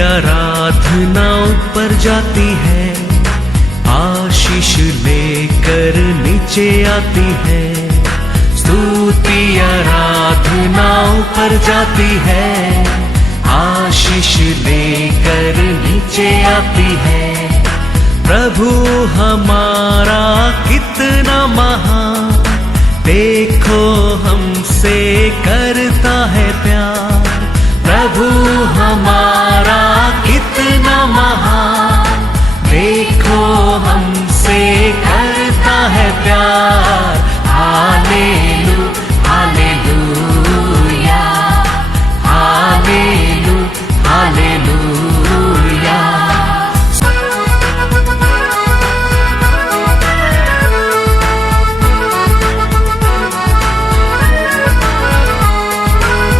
आराधना ऊपर जाती है, आशीष लेकर नीचे आती है। स्तुति आराधना ऊपर जाती है, आशीष लेकर नीचे आती है। प्रभु हमारा कितना महान, देखो हमसे करता है प्यार। प्रभु हमारा कितना महान, देखो हमसे करता है प्यार। हालेलू हालेलूया, हालेलू हालेलूया।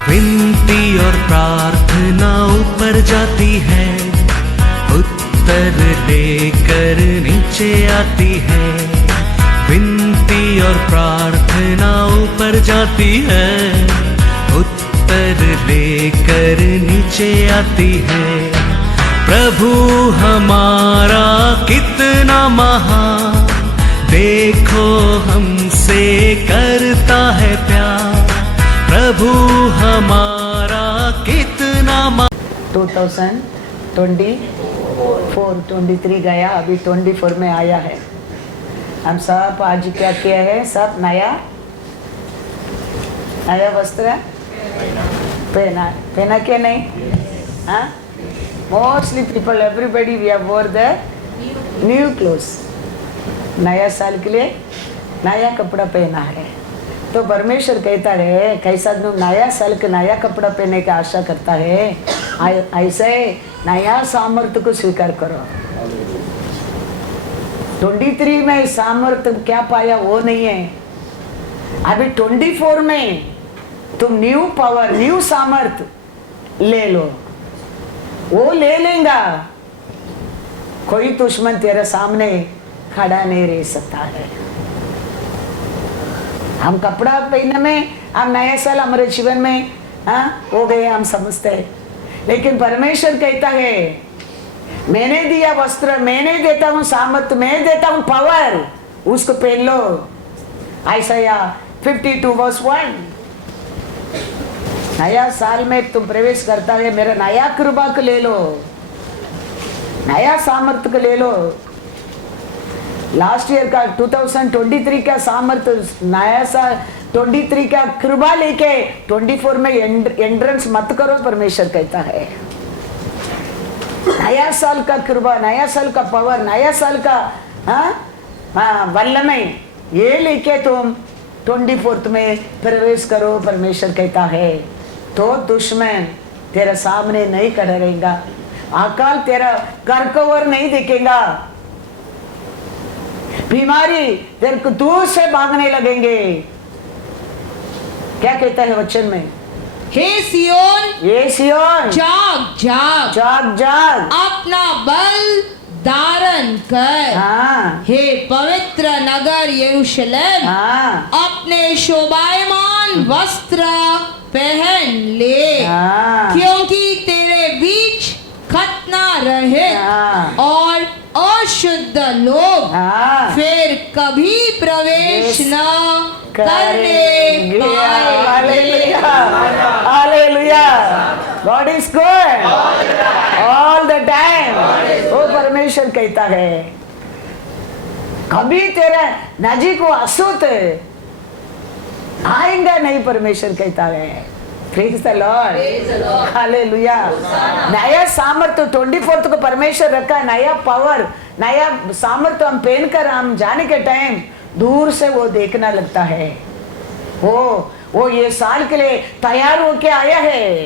विनती और प्रार्थना ऊपर जाती है, उत्तर लेकर नीचे आती है। विनती और प्रार्थना ऊपर जाती है, उत्तर लेकर नीचे आती है। प्रभु हमारा कितना महान, देखो हमसे करता है प्यार। प्रभु हमारा कितना 2023 गया, अभी 24 में आया है। हम सब आज क्या किया है? सब नया वस्त्र पहना क्या नहीं? हाँ, mostly people, everybody we have wore the new clothes. नया साल के लिए नया कपड़ा पहना है। तो परमेश्वर कहता है, कैसा नया साल के नया कपड़ा पहनने की आशा करता है, ऐसे नया सामर्थ्य को स्वीकार करो। 23 में सामर्थ्य क्या पाया वो नहीं है, अभी 24 में तुम न्यू पावर, न्यू सामर्थ्य ले लो। वो ले लेगा, कोई दुश्मन तेरे सामने खड़ा नहीं रह सकता है। हम कपड़ा पहनने में, हम नया साल हमारे जीवन में हो गए, हम समझते हैं। लेकिन परमेश्वर कहता है, मैंने दिया वस्त्र, मैंने देता हूँ सामर्थ्य, मैं देता हूँ पावर, उसको पहन लो। आयसाया 52:1। नया साल में तुम प्रवेश करता है, मेरा नया कृपा को ले लो, नया सामर्थ्य को ले लो। लास्ट ईयर का 2023 का सामर्थ्य, नया साल 23 का कृपा लेके 24 में एंट्रेंस मत करो, परमेश्वर कहता है। नया साल का कृपा, नया साल का पावर, नया साल का वल्लम, ये लेके तुम 24 में प्रवेश करो, परमेश्वर कहता है। तो दुश्मन तेरा सामने नहीं खड़ा रहेगा, अकाल तेरा घर कवर नहीं दिखेगा, बीमारी तेरे को दूर से भागने लगेंगे। क्या कहता है वचन में? हे सियोन, जाग जाग, जाग जाग, अपना बल धारण कर। हाँ। हे पवित्र नगर यरूशलेम, हाँ। अपने शोभायमान वस्त्र पहन ले। हाँ। क्योंकि तेरे बीच खतना रहे और अशुद्ध लोग फिर कभी प्रवेश न करने पाएंगे। Hallelujah, God is good all the time. वो परमेश्वर कहता है, कभी तेरा नजीक को अशुद्ध आएगा नहीं, परमेश्वर कहता है। Praise the Lord, hallelujah. नया सामर्थ्य 24 को परमेश्वर रखा, नया पावर, नया सामर्थ्य हम पहनकर हम जाने के टाइम दूर से वो देखना लगता है। वो ये साल के लिए तैयार होके आया है,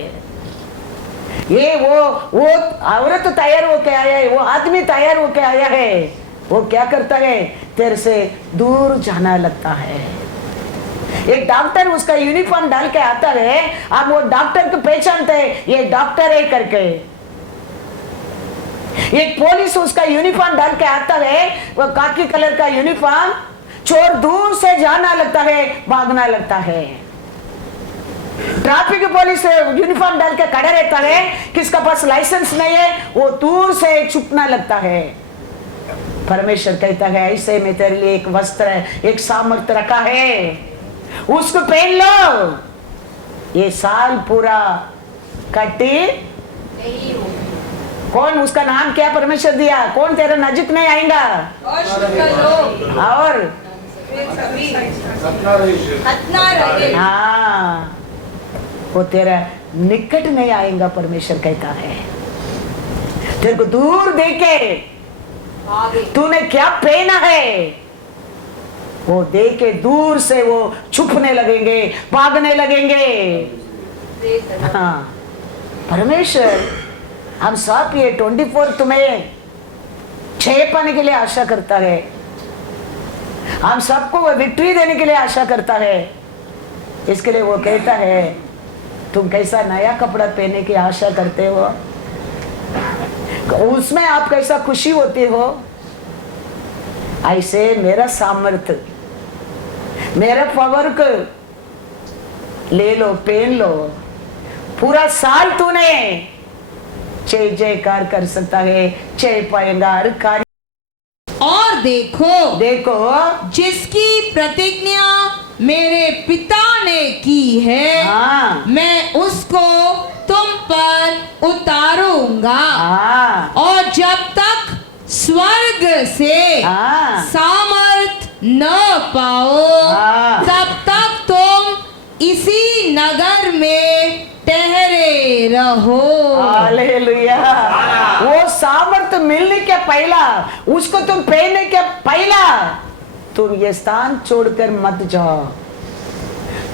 ये वो औरत तैयार होके आया है, वो आदमी तैयार होके आया है। वो क्या करता है? तेरे से दूर जाना लगता है। एक डॉक्टर उसका यूनिफॉर्म डाल के आता है, आप वो डॉक्टर को पहचानते हैं, ये डॉक्टर है करके। एक पुलिस उसका यूनिफॉर्म डाल के आता है, वो काकी कलर का यूनिफॉर्म, चोर दूर से जाना लगता है, भागना लगता है। ट्रैफिक पुलिस यूनिफॉर्म डाल के खड़ा रहता है, किसका पास लाइसेंस नहीं है वो दूर से छुपना लगता है। परमेश्वर कहता है ऐसे में तेरे लिए एक वस्त्र है, एक सामर्थ्य रखा है, उसको पहन लो। ये साल पूरा कटी कौन, उसका नाम क्या परमेश्वर दिया, कौन तेरे नजदीक नहीं आएगा और हाँ वो तेरा निकट नहीं आएगा। परमेश्वर कहता है तेरे को दूर देखे तूने क्या पहना है वो देखे दूर से वो छुपने लगेंगे, भागने लगेंगे। हाँ परमेश्वर हम सब ये 24 तुम्हें छह पाने के लिए आशा करता है, हम सबको वो विक्ट्री देने के लिए आशा करता है। इसके लिए वो कहता है तुम कैसा नया कपड़ा पहनने की आशा करते हो, उसमें आप कैसा खुशी होती हो, ऐसे मेरा सामर्थ्य मेरा पावर को ले लो, पहन लो। पूरा साल तूने जय जयकार कर सकता है, जय पाएगा हर कार्य। और देखो जिसकी प्रतिज्ञा मेरे पिता ने की है, हाँ। मैं उसको तुम पर उतारूंगा, हाँ। और जब तक स्वर्ग से हाँ। सामर्थ न पाओ, हाँ। तब तक तुम इसी नगर में ठहरे रहो। हालेलुया। वो सामर्थ्य मिलने के पहला, उसको तुम पहनने के पहला तुम ये स्थान छोड़कर मत जाओ।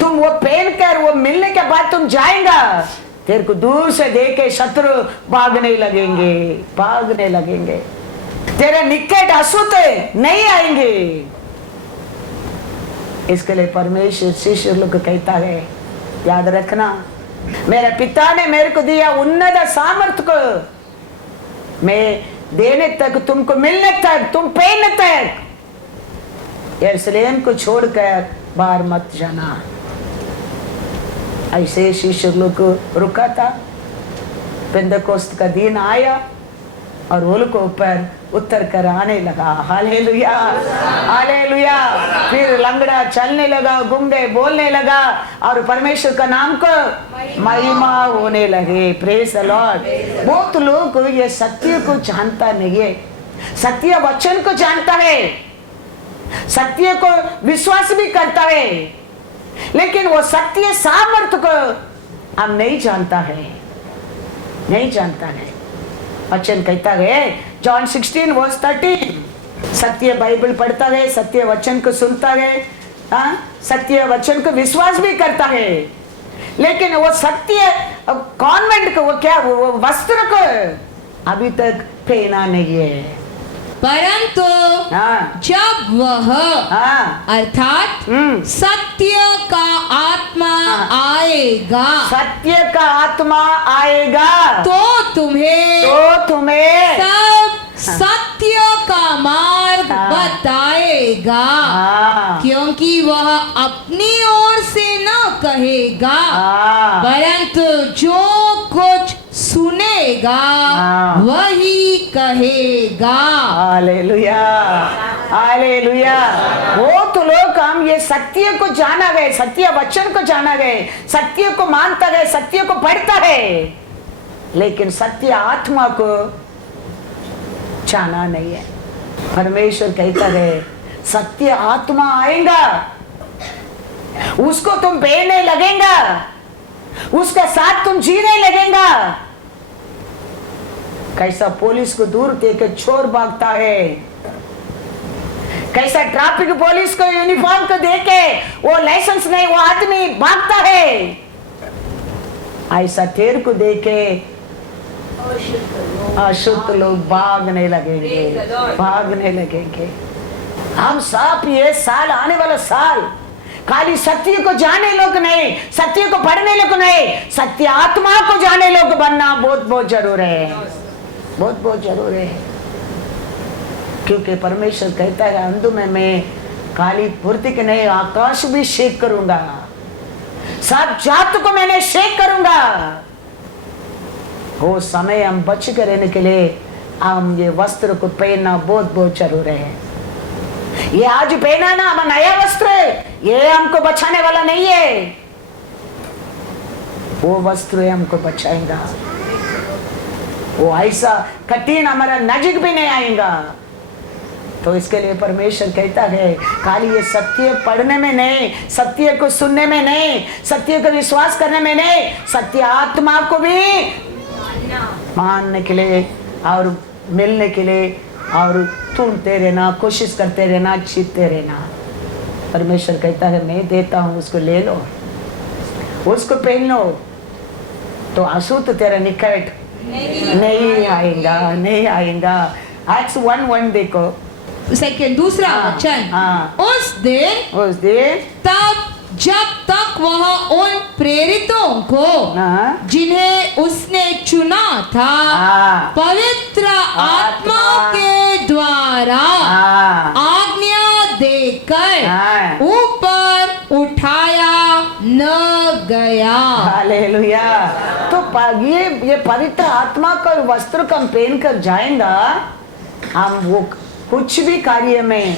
तुम वो पहनकर वो मिलने के बाद तुम जाएगा, तेरे को दूर से देखे शत्रु भागने लगेंगे, भागने लगेंगे, तेरे निकट अशुद्ध नहीं आएंगे। इसके लिए परमेश्वर शिष्य लोग कहता है याद रखना, मेरे पिता ने मेरे को दिया उन्नत सामर्थ्य को मैं देने तक, तुमको मिलने तक, तुम पहनने तक यरूशलेम को छोड़कर बाहर मत जाना। ऐसे शिष्य लोग को रुका था। पेंटेकोस्त का दिन आया और वो लोग ऊपर उतर कर आने लगा। Hallelujah, hallelujah. फिर लंगड़ा चलने लगा, गुंगे बोलने लगा और परमेश्वर का नाम को महिमा होने लगे। Praise the Lord. बहुत लोग ये सत्य को जानता नहीं है, सत्य वचन को जानता है, सत्य को विश्वास भी करता है, लेकिन वो सत्य सामर्थ्य को हम नहीं जानता है, नहीं जानता है। वचन कहता है जॉन 16:13, सत्य बाइबल पढ़ता है, सत्य वचन को सुनता है, सत्य वचन को विश्वास भी करता है, लेकिन वो सत्य कॉन्वेंट को वो क्या वो वस्त्र को अभी तक पहना नहीं है। परंतु जब वह अर्थात सत्य का आत्मा आएगा, सत्य का आत्मा आएगा तो तुम्हें सब सत्य का मार्ग बताएगा, क्योंकि वह अपनी ओर से न कहेगा, परंतु जो कुछ सुनेगा वही कहेगा। Hallelujah, hallelujah. वो तो लोग हम ये सत्य को जाना गए, सत्य वचन को जाना गए, सत्य को मानता गए, सत्य को पढ़ता है, लेकिन सत्य आत्मा को जाना नहीं है। परमेश्वर कहता है सत्य आत्मा आएगा, उसको तुम पहनने लगेगा, उसका साथ तुम जीने लगेगा। कैसा पुलिस को दूर देकर चोर भागता है, कैसा ट्रैफिक पुलिस को यूनिफॉर्म को देके वो लाइसेंस नहीं वो आदमी भागता है, ऐसा तेरे को देके अशुद्ध लोग भागने लगेंगे, भागने लगेंगे। हम सब ये साल, आने वाला साल खाली सत्य को जाने लोग नहीं, सत्य को पढ़ने लोग नहीं, सत्य आत्मा को जाने लोग बनना बहुत बहुत जरूर है, बहुत बहुत जरूर है। क्योंकि परमेश्वर कहता है अंधु में मैं खाली पूर्ति के नहीं आकाश भी शेक करूंगा, सब जात को मैंने शेक करूंगा। वो समय हम बच कर रहने के लिए हम ये वस्त्र को पहनना बहुत बहुत जरूरी है। ये आज पहना ना हम नया वस्त्र है, ये हमको बचाने वाला नहीं है। वो वस्त्र हमको बचाएगा, वो ऐसा कठिन हमारा नजदीक भी नहीं आएगा। तो इसके लिए परमेश्वर कहता है खाली ये सत्य पढ़ने में नहीं, सत्य को सुनने में नहीं, सत्य को विश्वास करने में नहीं, सत्य आत्मा को भी मानने के लिए और मिलने के लिए और ढूंढते रहना, कोशिश करते रहना, जीतते रहना। परमेश्वर कहता है मैं देता हूँ, उसको ले लो, उसको पहन लो, तो अशुद्ध तेरा निकट नहीं आएगा, नहीं आएगा। एक्ट्स 1:1 देखो, सेकंड दूसरा वचन, हाँ। उस दिन तब जब तक वह उन प्रेरितों को हाँ। जिन्हें उसने चुना था हाँ। पवित्र आत्मा के द्वारा हाँ। आज्ञा देकर हाँ। ऊपर उठाया न गया। हालेलुया। तो ये पवित्र आत्मा का वस्त्र कम पहन कर जाएगा, हम वो कुछ भी कार्य में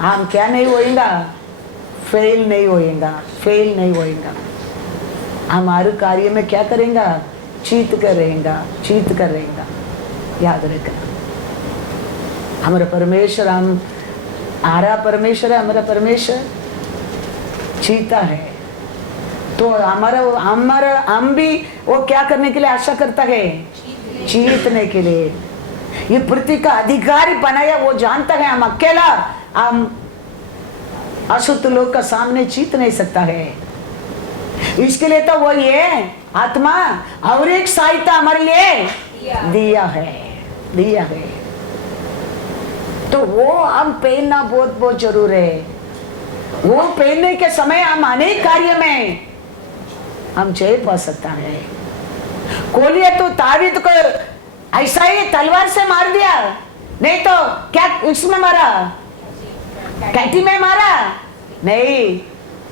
हम क्या नहीं होएगा, फेल नहीं होएगा, फेल नहीं होएगा। हमारे कार्य में क्या करेंगे, जीत कर रहेगा, जीत कर रहेगा। याद रखना हमारा परमेश्वर, हम आरा परमेश्वर है, हमारा परमेश्वर जीता है। तो हमारा हम भी वो क्या करने के लिए आशा करता है, जीतने के लिए। ये पृथ्वी का अधिकारी बनाया, वो जानता है हम अकेला हम अशुद्ध लोग का सामने जीत नहीं सकता है। इसके लिए तो वो ये आत्मा और एक सहायता हमारे लिए दिया है। तो वो हम पहनना बहुत बहुत जरूरी है। वो पहनने के समय हम अनेक कार्य में हम जय पा सकता है। कोलिया तो तावीद को ऐसा ही तलवार से मार दिया, नहीं तो क्या इसमें मारा, कैटी में मारा नहीं,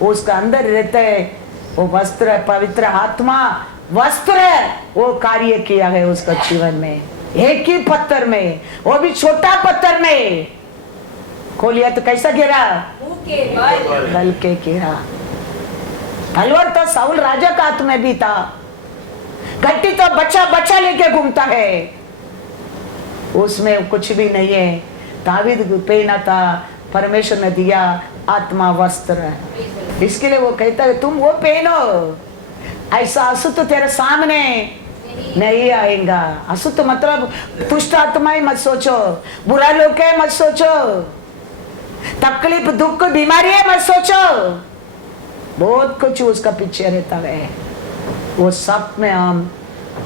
उसका अंदर रहता है वो वस्त्र, पवित्र आत्मा वस्त्र वो कार्य किया है उसका जीवन में। एक ही पत्थर में, वो भी छोटा पत्थर में। खोलिया तो कैसा गिरा, बल के गिरा। तलवार तो साउल राजा का हाथ में भी था, गट्टी तो बच्चा बच्चा लेके घूमता है, उसमें कुछ भी नहीं है। दावीद पहना था, परमेश्वर ने दिया आत्मा वस्त्र। इसके लिए वो कहता है तुम वो पहनो, ऐसा अशुद्ध तेरे सामने नहीं आएगा। अशुद्ध मतलब दुष्ट आत्मा मत सोचो, बुरा लोग है मत सोचो, तकलीफ दुख बीमारी है मत सोचो, बहुत कुछ उसका पीछे रहता है। वो सब में हम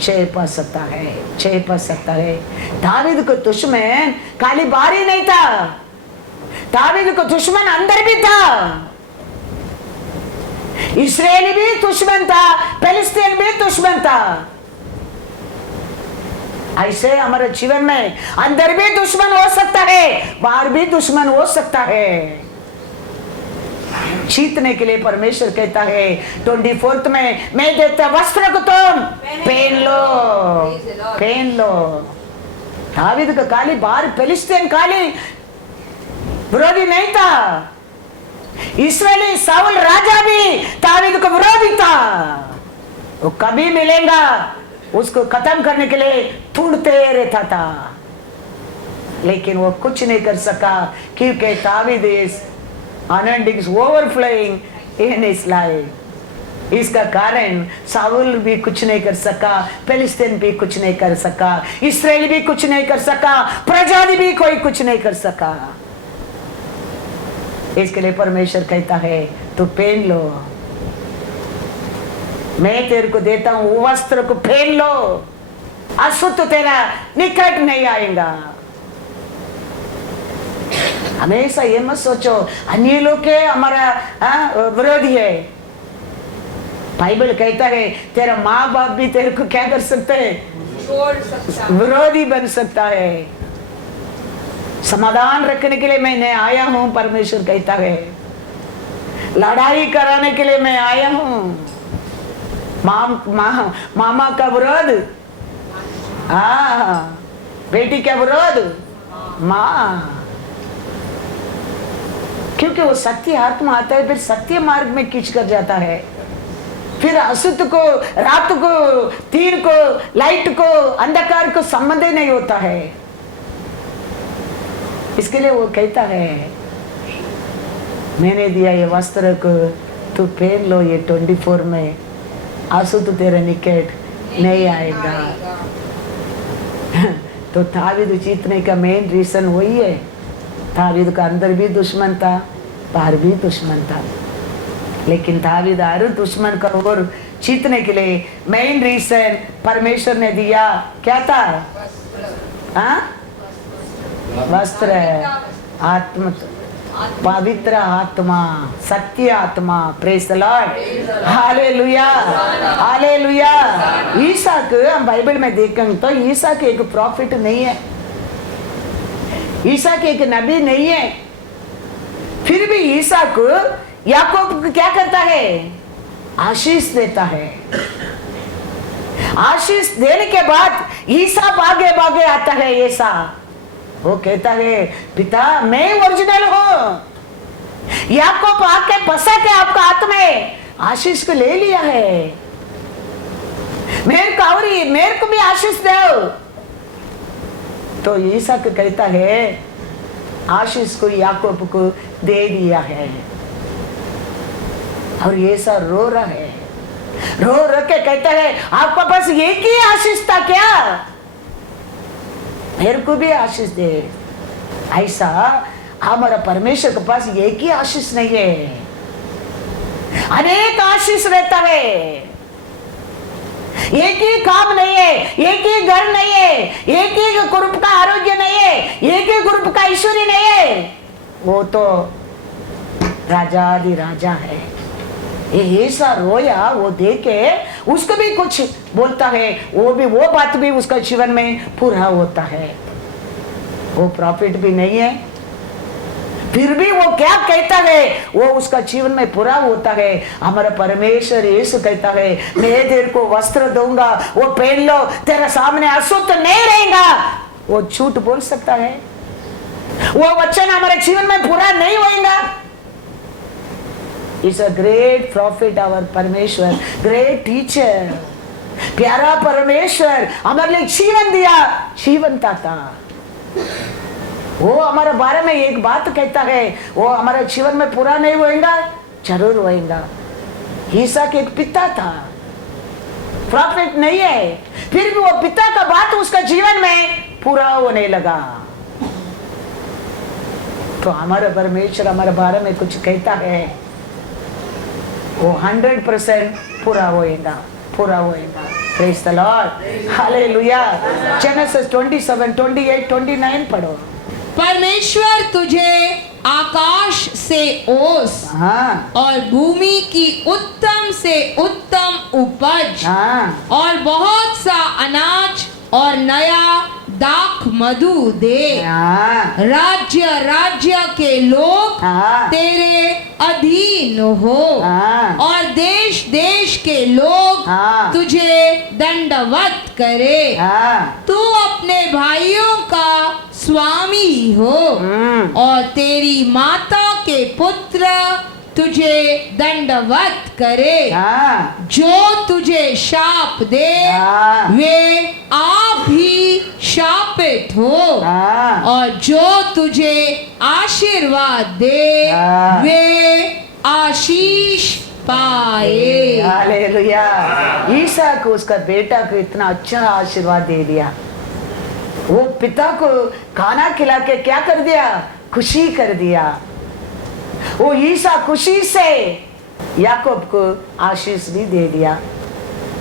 जय पा सकता है, जय पा सकता है। दावीद को दुश्मन खाली बाहर ही नहीं था, दावीद को दुश्मन अंदर भी था। इस्राएली भी दुश्मन था, फिलिस्तीन भी दुश्मन था। ऐसे हमारे जीवन में अंदर भी दुश्मन हो सकता है, बाहर भी दुश्मन हो सकता है। जीतने के लिए परमेश्वर कहता है 24 में मैं देता वस्त्र को तुम पहन लो। दावीद का काली बाहर फिलिस्तीन काली विरोधी नहीं था, इस्राएली साउल राजा भी दावीद को विरोधी था। वो कभी मिलेगा उसको खत्म करने के लिए ढूंढते रहता था, लेकिन वो कुछ नहीं कर सका क्योंकि David is anointing is overflowing in his life। इसका कारण साउल भी कुछ नहीं कर सका, फिलिस्तीन भी कुछ नहीं कर सका, इस्राएल भी कुछ नहीं कर सका, प्रजाति भी कोई कुछ नहीं कर सका। इसके लिए परमेश्वर कहता है तू पहन लो, मैं तेरे को देता हूं वो वस्त्र को पहन लो, अशुद्ध तेरा निकट नहीं आएगा। हमेशा ये मत सोचो अन्य लोग के हमारा विरोधी है। बाइबल कहता है तेरा माँ बाप भी तेरे को क्या कर सकते हैं, विरोधी बन सकता है। समाधान रखने के लिए मैं आया हूं, परमेश्वर कहता है लड़ाई कराने के लिए मैं आया हूं। मामा का विरोध, हाँ, बेटी का विरोध माँ, क्योंकि वो सत्य आत्मा आता है, फिर सत्य मार्ग में खींच कर जाता है। फिर असुत को, रात को, तीन को, लाइट को, अंधकार को संबंध ही नहीं होता है। इसके लिए वो कहता है, मैंने दिया ये वस्त्र को, तू पहन लो, ये 24 में असुत तेरा निकट नहीं आएगा। तो दाऊद जीतने का मेन रीजन वही है। दाऊद का अंदर भी दुश्मन था, बाहर भी दुश्मन था, लेकिन दाऊद हर दुश्मन का और जीतने के लिए मेन रीजन परमेश्वर ने दिया क्या था? हाँ, वस्त्र, आत्मा, पवित्र आत्मा, सत्य आत्मा। Praise the Lord, hallelujah, hallelujah. Isak हम बाइबल में देखेंगे तो ईसाक एक प्रॉफिट नहीं है, ईसाक एक नबी नहीं है, फिर भी ईसाक याकूब को क्या करता है? आशीष देता है। आशीष देने के बाद ईसाक आगे भागे आता है। ऐसा वो कहता है, पिता मैं ओरिजिनल हूं। याकूब आके फंसा के आपका हाथ में आशीष को ले लिया है, मेरे को भी आशीष दो। तो ईसाक कहता है, आशीष को याकूब को दे दिया है। और ये सा रो रहा है, रो के कहता है, आपका पास एक ही आशीष था क्या? मेरे को भी आशीष दे। ऐसा हमारा परमेश्वर के पास एक ही आशीष नहीं है, अनेक आशीष रहता है। एक ही काम नहीं है, एक ही घर नहीं है, एक ही ग्रुप का आरोग्य नहीं है, एक ही ग्रुप का ऐश्वर्य नहीं है। वो तो राजा राजा है। ये ऐसा रोया, वो देखे उसको भी कुछ बोलता है, वो बात भी उसका जीवन में पूरा होता है। वो प्रॉफिट भी नहीं है, फिर भी वो क्या कहता है, वो उसका जीवन में पूरा होता है। हमारा परमेश्वर यीशु कहता है, मैं तेरे को वस्त्र दूंगा, वो पहन लो, तेरे सामने अशुद्ध नहीं रहेगा। वो झूठ बोल सकता है? वो वचन हमारे जीवन में पूरा नहीं होगा। Is a great prophet, our परमेश्वर, great teacher, प्यारा परमेश्वर हमारे लिए जीवन दिया, जीवन दाता। वो हमारे बारे में एक बात कहता है, वो हमारे जीवन में पूरा नहीं होएगा, जरूर होएगा। ईसाक एक पिता था, प्रॉफिट नहीं है, फिर भी वो पिता का बात उसका जीवन में पूरा होने लगा। तो हमारा परमेश्वर हमारे बारे में कुछ कहता है, वो 100% पूरा होएगा, पूरा होएगा। Praise the Lord, hallelujah. Genesis 27, 28, 29 पढ़ो। परमेश्वर तुझे आकाश से ओस, हाँ, और भूमि की उत्तम से उत्तम उपज, हाँ, और बहुत सा अनाज और नया दाख मधु दे। हाँ, राज्य राज्य के लोग हाँ, तेरे अधीन हो, हाँ, और देश देश के लोग हाँ, तुझे दंडवत करे। हाँ, तू अपने भाइयों का स्वामी हो, और तेरी माता के पुत्र तुझे दंडवत करे। हाँ, जो तुझे शाप दे, हाँ, वे आप ही शापित हो, हाँ, और जो तुझे आशीर्वाद दे, हाँ, वे आशीष पाए। हालेलुया। ईसा को उसका बेटा को इतना अच्छा आशीर्वाद दे दिया। वो पिता को खाना खिला के क्या कर दिया? खुशी कर दिया। वो ईसा खुशी से याकूब को आशीष भी दे दिया।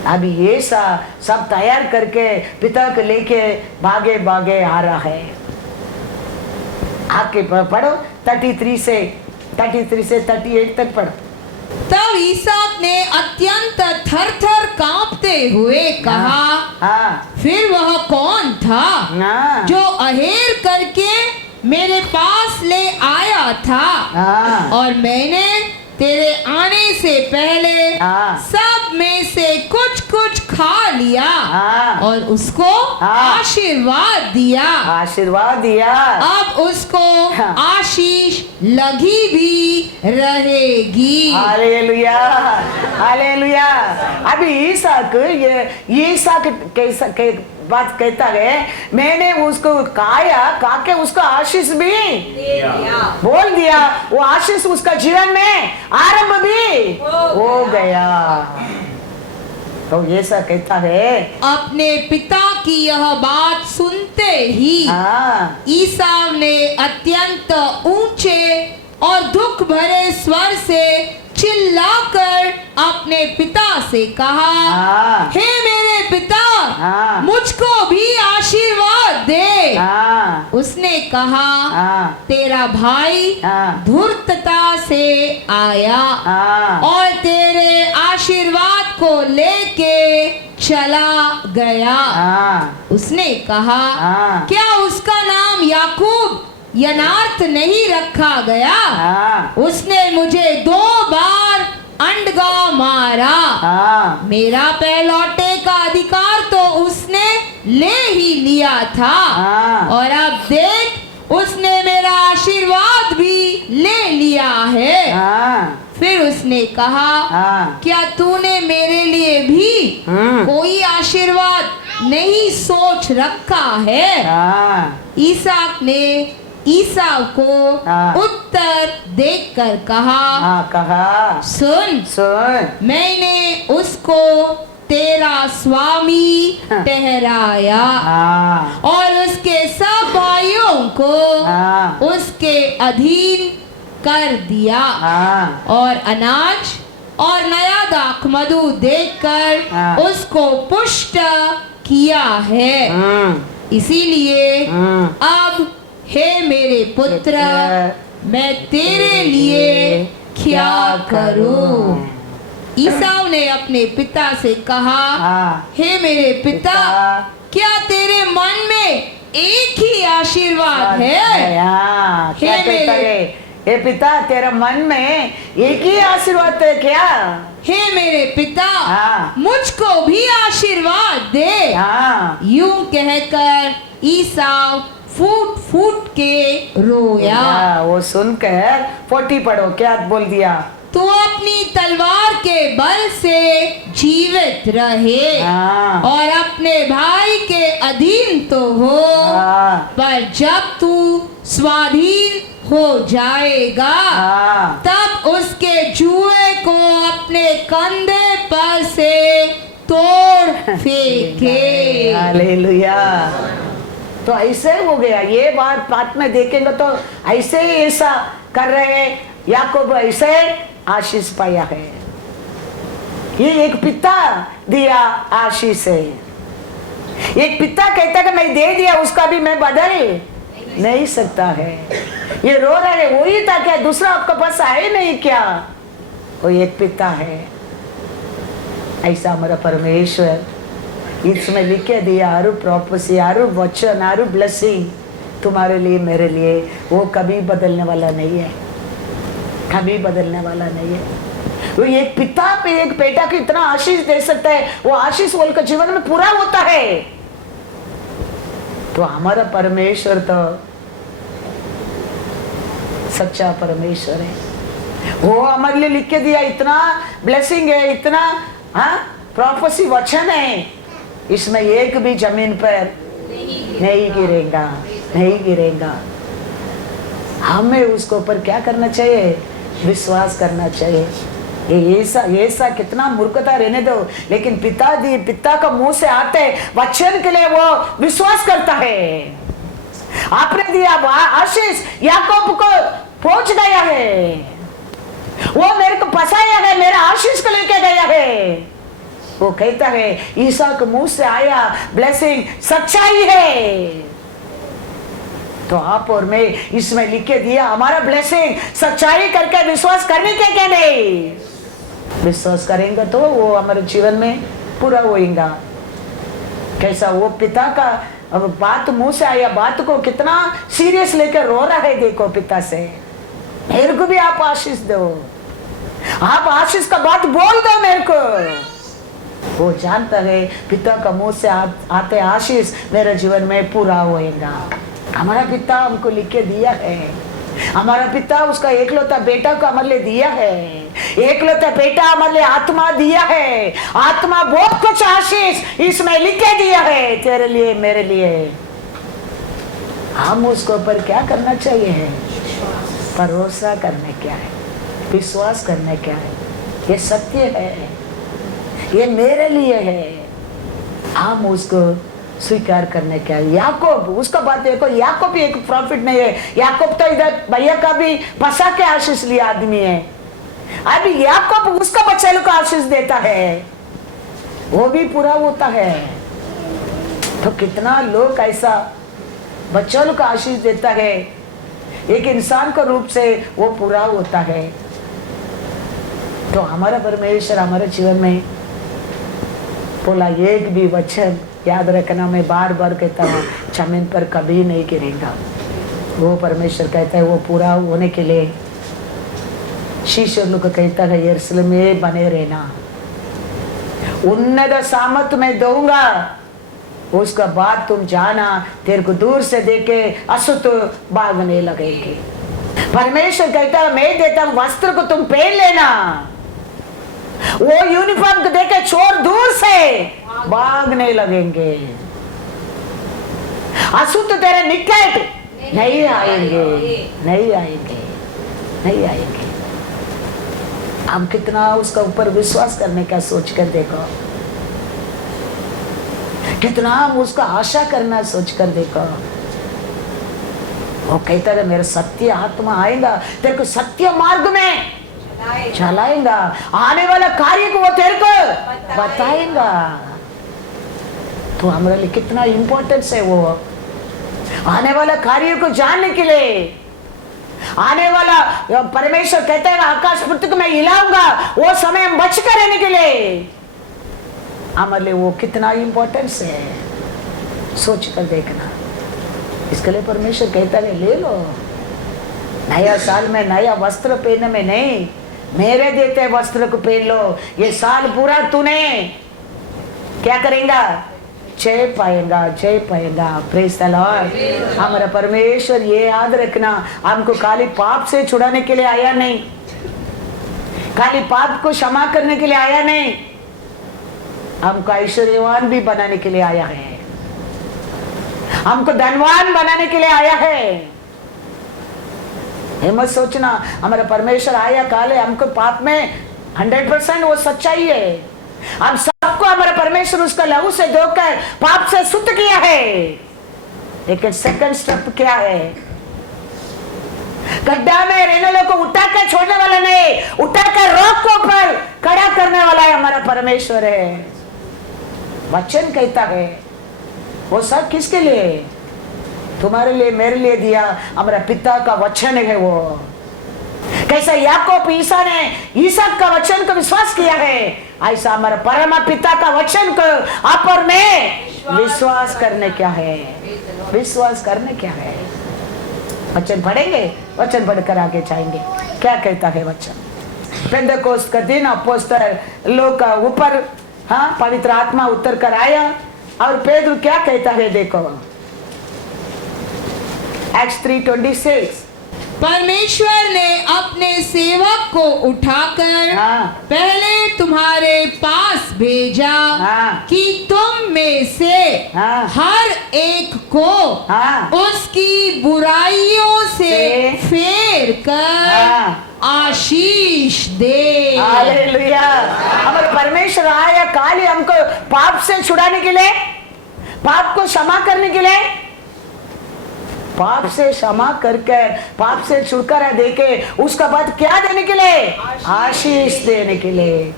अभी ये सब तैयार करके पिता को लेके भागे भागे आ रहा है। आके पढ़ो 33 से 38 तक पढ़ो। तब ईसाक ने अत्यंत थर थर कांपते हुए कहा, हाँ, फिर वह कौन था हाँ, जो अहेर करके मेरे पास ले आया था, हाँ, और मैंने तेरे आने से पहले हाँ। सब में से कुछ कुछ खा लिया हाँ। और उसको हाँ। आशीर्वाद दिया। आशीर्वाद दिया। अब उसको हाँ। आशीष लगी भी रहेगी। Hallelujah, hallelujah. अभी ईसाक ये ईसाक कैसा बात कहता है, मैंने उसको खाया, खा के उसको आशीष भी बोल दिया। वो आशीष उसका जीवन में आरंभ भी हो गया। तो ऐसा कहता है। अपने पिता की यह बात सुनते ही हाँ, ईसाव ने अत्यंत ऊंचे और दुख भरे स्वर से चिल्लाकर अपने पिता से कहा, हाँ। हे मेरे पिता, हाँ। मुझको भी आशीर्वाद दे। हाँ, उसने कहा, हाँ। तेरा भाई हाँ। धूर्तता से आया हाँ। और तेरे आशीर्वाद को लेके चला गया। हाँ। उसने कहा, हाँ। क्या उसका नाम याकूब यनार्थ नहीं रखा गया? हाँ। उसने मुझे 2 बार अंडगा मारा। हाँ। मेरा पहलौटे का अधिकार तो उसने ले ही लिया था। हाँ। और अब देख, उसने मेरा आशीर्वाद भी ले लिया है। हाँ। फिर उसने कहा, हाँ। क्या तूने मेरे लिए भी कोई आशीर्वाद नहीं सोच रखा है? हाँ। ईसाक ने ईसाव को हाँ। उत्तर देकर कहा, हाँ, कहा, सुन, सुन। मैंने उसको तेरा स्वामी हाँ। ठहराया हाँ। और उसके सब भाइयों को हाँ। उसके अधीन कर दिया। हाँ। और अनाज और नया दाख मधु देकर हाँ। उसको पुष्ट किया है। इसीलिए अब हे मेरे पुत्र, मैं तेरे लिए क्या करूं? ईसाव ने अपने पिता से कहा, हाँ। हे मेरे पिता, पिता, क्या तेरे मन में एक ही आशीर्वाद है? हाँ, क्या हे कहता मेरे- है? हे पिता, तेरा मन में एक ही आशीर्वाद है क्या? हे मेरे पिता, हाँ। मुझको भी आशीर्वाद दे। हाँ। यूं कहकर ईसाव फूट फूट के रोया। वो सुनकर 40 पढ़ो, क्या बोल दिया? तू अपनी तलवार के बल से जीवित रहे हाँ। और अपने भाई के अधीन तो हो, हाँ। पर जब तू स्वाधीन हो जाएगा, हाँ। तब उसके जुए को अपने कंधे पर से तोड़ फेंके। हालेलुया। तो ऐसे हो गया। ये बात में देखेंगे तो ऐसे ही ऐसा कर रहे हैं। याकूब ऐसे आशीष पाया है। ये एक पिता दिया आशीष है। एक पिता कहता कि मैं दे दिया, उसका भी मैं बदल नहीं सकता है। ये रो रहा है, वही था क्या? दूसरा आपके पास आए नहीं क्या? वो एक पिता है। ऐसा हमारा परमेश्वर इसमें लिख के दिया, हर प्रोफेसी, हर वचन, हर ब्लेसिंग तुम्हारे लिए, मेरे लिए, वो कभी बदलने वाला नहीं है, कभी बदलने वाला नहीं है। वो एक पिता पे एक बेटा को इतना आशीष दे सकता है, वो आशीष वो जीवन में पूरा होता है। तो हमारा परमेश्वर तो सच्चा परमेश्वर है। वो हमारे लिए लिख के दिया, इतना ब्लेसिंग है, इतना प्रोफेसी वचन है, इसमें एक भी जमीन पर नहीं गिरेगा, नहीं गिरेगा। हमें उसके ऊपर क्या करना चाहिए? विश्वास करना चाहिए। ऐसा कितना मूर्खता रहने दो, लेकिन पिता का मुंह से आते वचन के लिए वो विश्वास करता है। आपने दिया आशीष याकूब को पहुंच गया है, वो मेरे को फंसाया है, मेरा आशीष को लेके गया है। वो कहता है ईसा के मुंह से आया ब्लेसिंग सच्चाई है। तो आप और मैं इसमें लिख के दिया, हमारा ब्लेसिंग सच्चाई करके विश्वास करने के क्या नहीं? विश्वास करेंगे तो वो हमारे जीवन में पूरा होएगा। कैसा वो पिता का बात मुंह से आया, बात को कितना सीरियस लेकर रो रहा है। देखो पिता से, मेरे को भी आप आशीष दो, आप आशीष का बात बोल दो मेरे को। वो जानता है पिता का मुंह से आते आशीष मेरे जीवन में पूरा होएगा। हमारा पिता हमको लिख के दिया है, हमारा पिता उसका एकलौता बेटा को हमारे लिए दिया है, एकलौता बेटा हमारे लिए आत्मा दिया है। आत्मा बहुत कुछ आशीष इसमें लिख के दिया है तेरे लिए मेरे लिए। हम उसके ऊपर क्या करना चाहिए? भरोसा करने क्या है, विश्वास करने क्या है। ये सत्य है, ये मेरे लिए है। हम उसको स्वीकार करने क्या है। याकूब, उसका बात देखो, याकूब भी एक प्रॉफिट नहीं है। याकूब तो इधर भैया का भी फंसा के आशीष लिया आदमी है। अभी याकूब उसका बच्चे को आशीष देता है, वो भी पूरा होता है। तो कितना लोग ऐसा बच्चों को आशीष देता है, एक इंसान के रूप से वो पूरा होता है। तो हमारा परमेश्वर हमारे जीवन में बोला एक भी वचन याद रखना, मैं बार बार कहता हूँ, जमीन पर कभी नहीं गिरेगा। वो परमेश्वर कहता है वो पूरा होने के लिए शिष्य लोग को कहता है यरूशलेम में बने रहना, उन्नत सामर्थ में दूंगा, उसका बाद तुम जाना, तेरे को दूर से देखे अशुद्ध भागने लगेंगे। परमेश्वर कहता है मैं देता हूँ वस्त्र को तुम पहन लेना, वो यूनिफॉर्म को देखे चोर दूर से भागने लगेंगे, अशुद्ध तेरे निकट नहीं आएंगे, नहीं आएंगे, नहीं आएंगे। हम कितना उसका ऊपर विश्वास करने का सोच कर देखो, कितना हम उसका आशा करना सोच कर देखो। वो कहता है मेरा सत्य आत्मा आएगा, तेरे को सत्य मार्ग में चलाएगा, आने वाला कार्य को वो तेरे को बताएगा। तो हमारे लिए कितना इंपॉर्टेंस है वो आने वाला कार्य को जानने के लिए। आने वाला परमेश्वर कहता है आकाश पृथ्वी को मैं हिलाऊंगा, वो समय हम बच कर रहने के लिए। हमारे लिए वो कितना इंपॉर्टेंस है, सोच कर देखना। इसके लिए परमेश्वर कहता है ले लो, नया साल में नया वस्त्र पहनने में नहीं, मेरे देते वस्त्र को पहन लो। ये साल पूरा तूने क्या करेगा? जय पाएगा, जय पाएगा। Praise the Lord. हमारा परमेश्वर ये याद रखना, हमको खाली पाप से छुड़ाने के लिए आया नहीं, खाली पाप को क्षमा करने के लिए आया नहीं, हमको ऐश्वर्यवान भी बनाने के लिए आया है, हमको धनवान बनाने के लिए आया है। मत सोचना हमारा परमेश्वर आया काले हमको पाप में 100% वो सच्चाई है। अब सबको हमारा परमेश्वर उसका लहू से धोकर पाप से शुद्ध किया है। लेकिन सेकंड स्टेप क्या है? गड्ढा में रहने वालों को उठाकर छोड़ने वाला नहीं, उठाकर रॉक को ऊपर खड़ा करने वाला है हमारा परमेश्वर है। वचन कहता है वो सब किसके लिए? तुम्हारे लिए, मेरे लिए दिया हमारा पिता का वचन है। वो कैसा याकूब ईसा ने ईसाक का वचन को विश्वास किया है, ऐसा हमारा परम पिता का वचन को आप और मैं विश्वास करने क्या है, विश्वास करने क्या है। वचन पढ़ेंगे, वचन पढ़कर आगे जाएंगे। क्या कहता है वचन? पेंटेकोस्त का दिन अपोस्तल लोग का ऊपर पवित्र आत्मा उतर कर आया और पेदरू क्या कहता है देखो, Acts 3:26। परमेश्वर ने अपने सेवक को उठाकर पहले तुम्हारे पास भेजा कि तुम में से हर एक को उसकी बुराइयों से फेर कर आशीष दे। हालेलुया। हमारे परमेश्वर आया काली हमको पाप से छुड़ाने के लिए, पाप को क्षमा करने के लिए, पाप से क्षमा करके पाप से छुटकारा देके उसका बाद क्या देने के लिए? आशीष देने के लिए।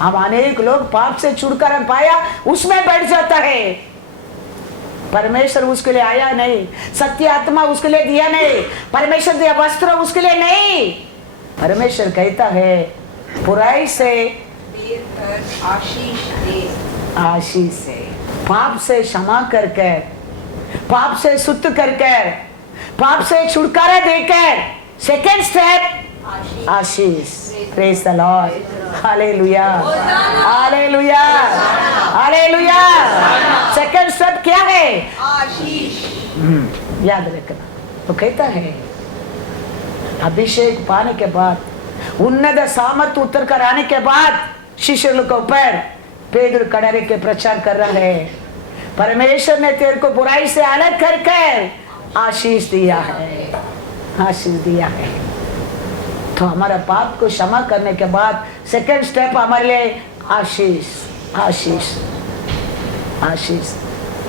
हम अनेक लोग पाप से छुटकारा पाया उसमें बैठ जाता है। परमेश्वर उसके लिए आया नहीं, सत्य आत्मा उसके लिए दिया नहीं, परमेश्वर दिया वस्त्र उसके लिए नहीं। परमेश्वर कहता है बुराई से आशीष दे, आशीष से, पाप से क्षमा करके, पाप से शुद्ध करके, पाप से छुटकारा देकर, second step Ashish. Praise the Lord, hallelujah, hallelujah, hallelujah. Second step क्या है? आशीष। याद रखना। तो कहता है अभिषेक पाने के बाद, उन्नत सामर्थ उतर कर आने के बाद शिष्यों के ऊपर पेदर कड़रे के प्रचार कर रहा है, परमेश्वर ने तेरे को बुराई से अलग कर आशीष दिया है, आशीष दिया है। तो हमारा पाप को क्षमा करने के बाद सेकंड स्टेप हमारे लिए आशीष, आशीष, आशीष।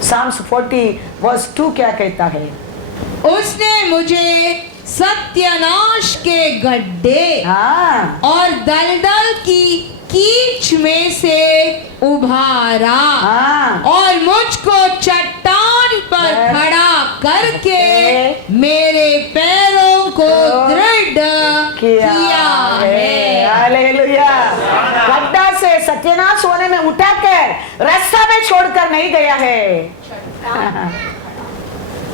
साम्स 40:2 क्या कहता है? उसने मुझे सत्यानाश के गड्ढे हाँ, और दलदल की कीच में से उभारा हाँ। और मुझको चट्टान पर खड़ा करके मेरे पैरों को दृढ़ किया है। हालेलुया। गड्ढा से सत्यानाश होने में उठाकर रास्ता में छोड़कर नहीं गया है,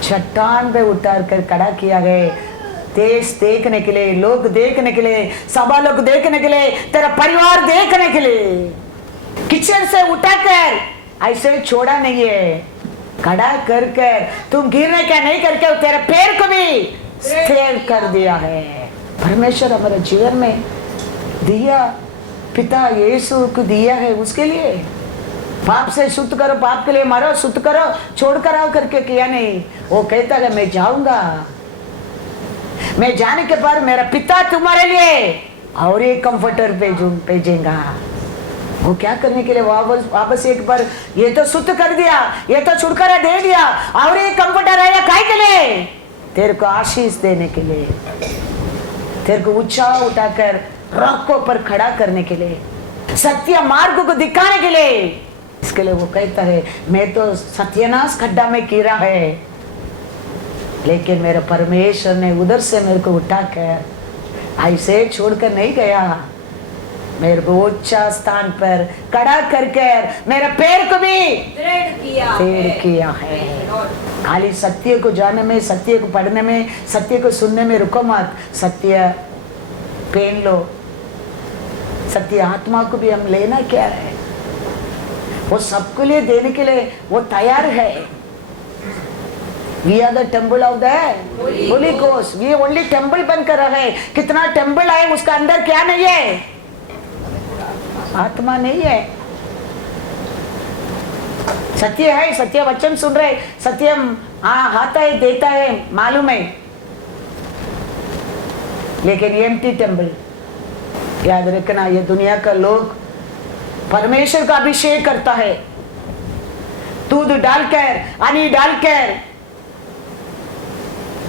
चट्टान पे उतार कर खड़ा किया है। देश देखने के लिए, लोग देखने के लिए, सभा लोग देखने के लिए, तेरा परिवार देखने के लिए किचन से उठाकर ऐसे छोड़ा नहीं है, खड़ा कर कर तुम गिरने का नहीं करके तेरे पैर को भी स्थिर कर दिया है। परमेश्वर हमारे जीवन में दिया, पिता यीशु को दिया है उसके लिए। पाप से शुद्ध करो, पाप के लिए मरो, शुद्ध करो, छोड़ कर आओ करके किया नहीं। वो कहता है मैं जाऊंगा, मैं जाने के बाद मेरा पिता तुम्हारे लिए और एक कंफर्टर भेजेगा। वो क्या करने के लिए? वापस एक बार ये तो शुद्ध कर दिया, ये तो छुटकारा दे दिया, और एक कंफर्टर आया काहे के लिए? तेरे को आशीष देने के लिए, तेरे को ऊंचा उठाकर रॉकों पर खड़ा करने के लिए, सत्य मार्ग को दिखाने के लिए। इसके लिए वो कहता है मैं तो सत्यानाश खड्डा में गिरा है, लेकिन मेरे परमेश्वर ने उधर से मेरे को उठाकर ऐसे छोड़कर नहीं गया, मेरे को ऊंचा स्थान पर खड़ा करके मेरे पैर को भी दृढ़ किया है। खाली सत्य को जानने में, सत्य को पढ़ने में, सत्य को सुनने में रुको मत, सत्य पहन लो। सत्य आत्मा को भी हम लेना क्या है, वो सबके लिए देने के लिए वो तैयार है। We are the temple of the Holy Ghost. We only temple बनकर रहे। कितना टेम्पल है उसका अंदर क्या नहीं है? आत्मा नहीं है। सत्य है, सत्य वचन सुन रहे, सत्य आता है, देता है, मालूम है, लेकिन एम्प्टी टेम्पल। याद रखना, ये दुनिया का लोग परमेश्वर का अभिषेक करता है, दूध डालकर, हनी डालकर,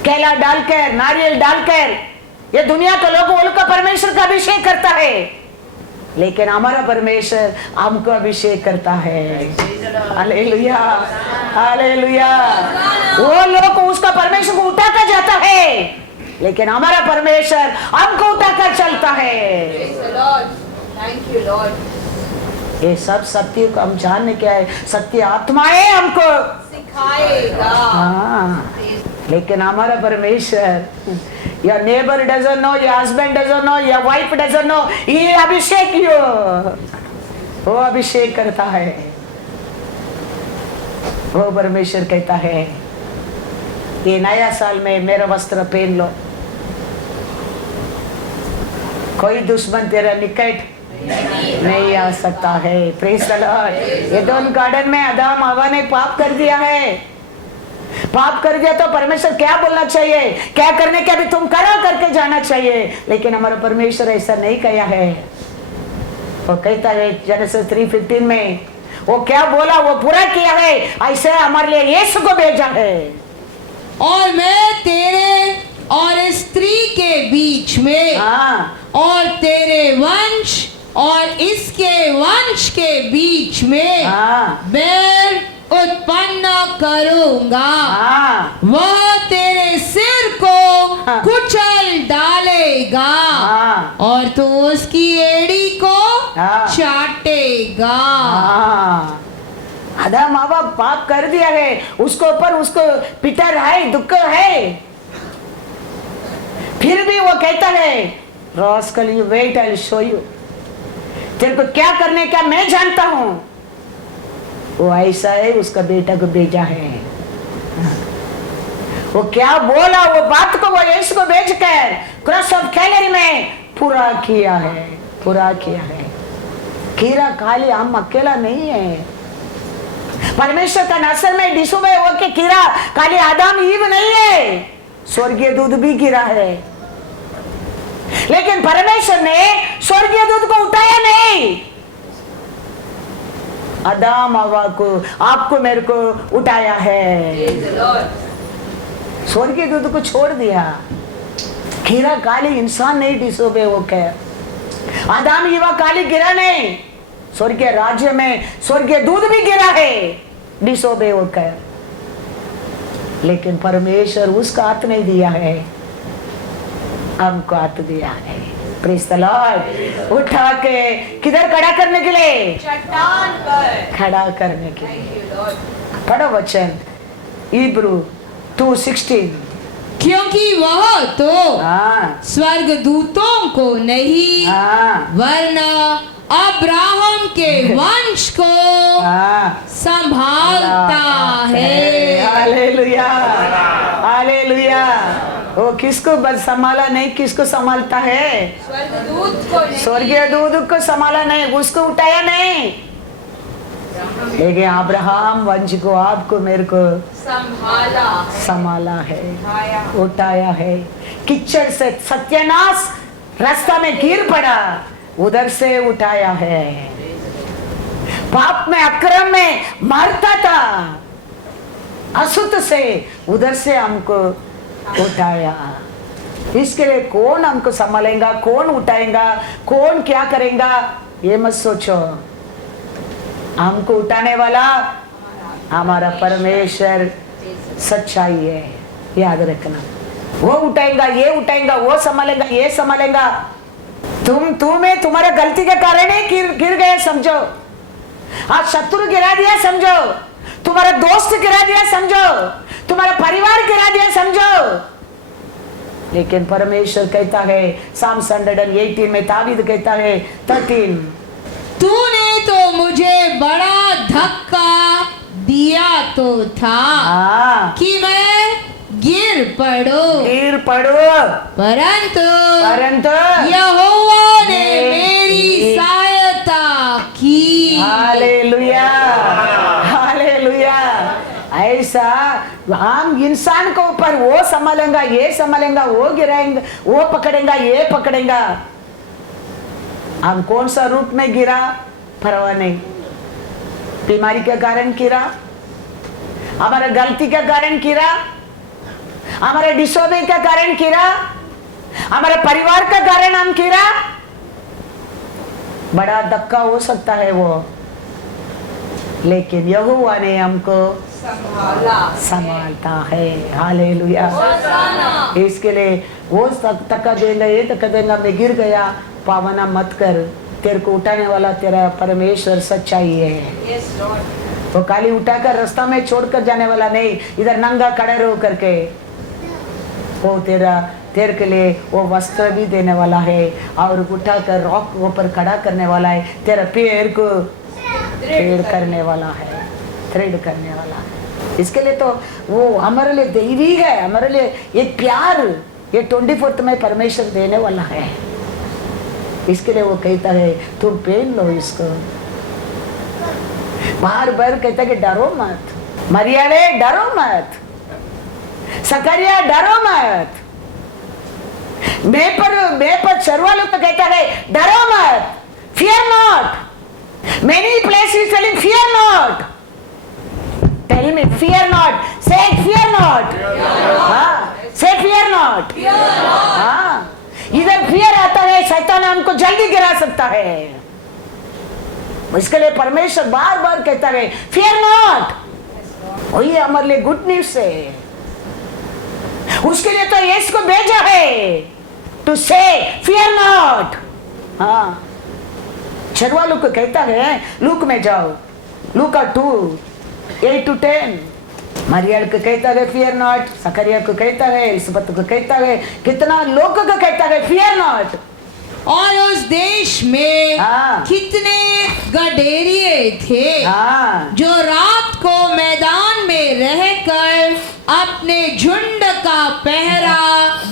केला डालकर, नारियल डालकर, ये दुनिया का लोग वो लोग का परमेश्वर का अभिषेक करता है, लेकिन हमारा परमेश्वर हमको अभिषेक करता है। Hallelujah, hallelujah. वो लोग उसका परमेश्वर को उठाकर जाता है, लेकिन हमारा परमेश्वर हमको उठाकर चलता है। Thank you Lord. ये सब सत्य को हम जानने क्या है, सत्य आत्माएं हमको सिखाएगा। हाँ, लेकिन हमारा परमेश्वर, your neighbor doesn't know, your husband doesn't know, your wife doesn't know, ये अभिषेक यो, वो अभिषेक करता है। वो परमेश्वर कहता है ये नया साल में मेरा वस्त्र पहन लो, कोई दुश्मन तेरा निकट नहीं आ सकता है। Praise the Lord. Edom garden में आदम हवा ने पाप कर दिया है, पाप कर दिया तो परमेश्वर क्या बोलना चाहिए, क्या करने के अभी तुम करो करके जाना चाहिए, लेकिन हमारा परमेश्वर ऐसा नहीं किया है। वो कहता है जेनेसिस 3:15 में, वो क्या बोला वो पूरा किया है, ऐसे हमारे लिए यीशु को भेजा है। और मैं तेरे और स्त्री के बीच में और तेरे वंश और इसके वंश के बीच में बैर उत्पन्न करूंगा। वह तेरे सिर को कुचल डालेगा और तू उसकी एड़ी को चाटेगा। आदम हवा पाप कर दिया है, उसको ऊपर उसको पिटर है, दुख है, फिर भी वो कहता है rascal, you wait, I'll show you. तेरे को क्या करने का मैं जानता हूं। वो ऐसा है, उसका बेटा को भेजा है। वो क्या बोला, वो बात को वो यीशु को भेजकर क्रॉस ऑफ कैलरी में पूरा किया है, पूरा किया है। कीरा खाली हम अकेला नहीं है। परमेश्वर का नसर में डिसोबे हो के कीरा खाली आदम ईव नहीं है, स्वर्गीय दूध भी गिरा है। लेकिन परमेश्वर ने स्वर्गीय दूध को उठाया नहीं, आदम हवा को, आपको मेरे को उठाया है। स्वर्गीय दूध को छोड़ दिया। कीरा काली इंसान नहीं डिसोबे हो के, आदम ईवा काली गिरा नहीं, स्वर्गीय राज्य में स्वर्गीय दूध भी गिरा है डिसोबे होकर। लेकिन परमेश्वर उसका हाथ नहीं दिया है, हमको हाथ दिया है। Praise the Lord. उठा के किधर खड़ा करने के लिए? चट्टान पर खड़ा करने के लिए। पढ़ो वचन इब्रू 2:16। क्योंकि वह तो हाँ स्वर्गदूतों को नहीं हाँ वरना अब्राहम के वंश को हाँ संभालता है। Hallelujah, hallelujah. वो किसको बस संभाला नहीं, किसको संभालता है? स्वर्गदूत को नहीं, स्वर्गीय दूध को संभाला नहीं, उसको उठाया नहीं। लेकिन अब्राहम वंश को, आपको मेरे को संभाला है, उठाया है। कीचड़ से सत्यानाश रास्ता में गिर पड़ा, उधर से उठाया है। पाप में अक्रम में मरता था, अशुद्ध से, उधर से हमको उठाया। इसके लिए कौन हमको संभालेगा, कौन उठाएगा, कौन क्या करेगा, ये मत सोचो। हमको उठाने वाला हमारा परमेश्वर सच्चाई है, याद रखना। वो उठाएगा, ये उठाएगा, वो संभालेगा, ये संभालेगा। तुम्हें तुम्हारा गलती के कारण ही गिर गए समझो, आज शत्रु गिरा दिया समझो, तुम्हारा दोस्त गिरा दिया समझो, तुम्हारा परिवार गिरा दिया समझो। लेकिन परमेश्वर कहता है साम 118 में, तावीद कहता है 13, तूने तो मुझे बड़ा धक्का दिया तो था कि मैं गिर पड़ो, परंतु यहोवा ने मेरी सहायता की। Hallelujah, hallelujah. ऐसा हम इंसान को ऊपर वो संभालेगा, ये संभालेगा, वो गिराएंगे, वो पकड़ेगा, ये पकड़ेगा। हम कौन सा रूप में गिरा परवाह नहीं, बीमारी के कारण गिरा, हमारा गलती के कारण गिरा, हमारे डिसोबे का कारण गिरा, हमारे परिवार का कारण हम गिरा। बड़ा धक्का हो सकता है वो, लेकिन यहोवा ने हमको संभालता है। हालेलुया। इसके लिए वो धक्का देगा, ये धक्का देगा, मैं गिर गया, पावना मत कर, तेरे को उठाने वाला तेरा परमेश्वर सच्चाई है। वो खाली उठाकर रास्ता में छोड़कर जाने वाला नहीं, इधर नंगा खड़े रहो करके, वो तेरे के लिए वो वस्त्र भी देने वाला है और उठाकर रॉक ऊपर खड़ा करने वाला है, तेरा पैर को ट्रेड करने वाला है, ट्रेड करने वाला है। इसके लिए तो वो हमारे लिए दैवी है, हमारे लिए एक प्यार, ये 24 में परमेश्वर देने वाला है। इसके लिए वो कहता है तुम पहन लो इसको। बार बार कहता है कि डरो मत, मरियाले डरो मत, सकरिया डरो मत, मैं पर चरवालों को कहता है डरो मत, fear not. Many places telling fear not. Tell me fear not. Say fear not. हाँ, say fear not. हाँ, इधर fear आता है, शैतान हमको जल्दी गिरा सकता है। इसके लिए परमेश्वर बार बार कहता है fear not. वही हमारे लिए गुड न्यूज है। उसके लिए तो यीशु को भेजा है टू से fear not. हाँ, चरवालों को कहता है, लूक में जाओ, लूका 2:8-10। मरियल को कहता है fear not, सकरिया को कहता है, इलिसबत को कहता है, कितना लोगों को कहता है fear not. और उस देश में हाँ। कितने गडेरिए थे हाँ जो रात को मैदान में रहकर अपने झुंड का पहरा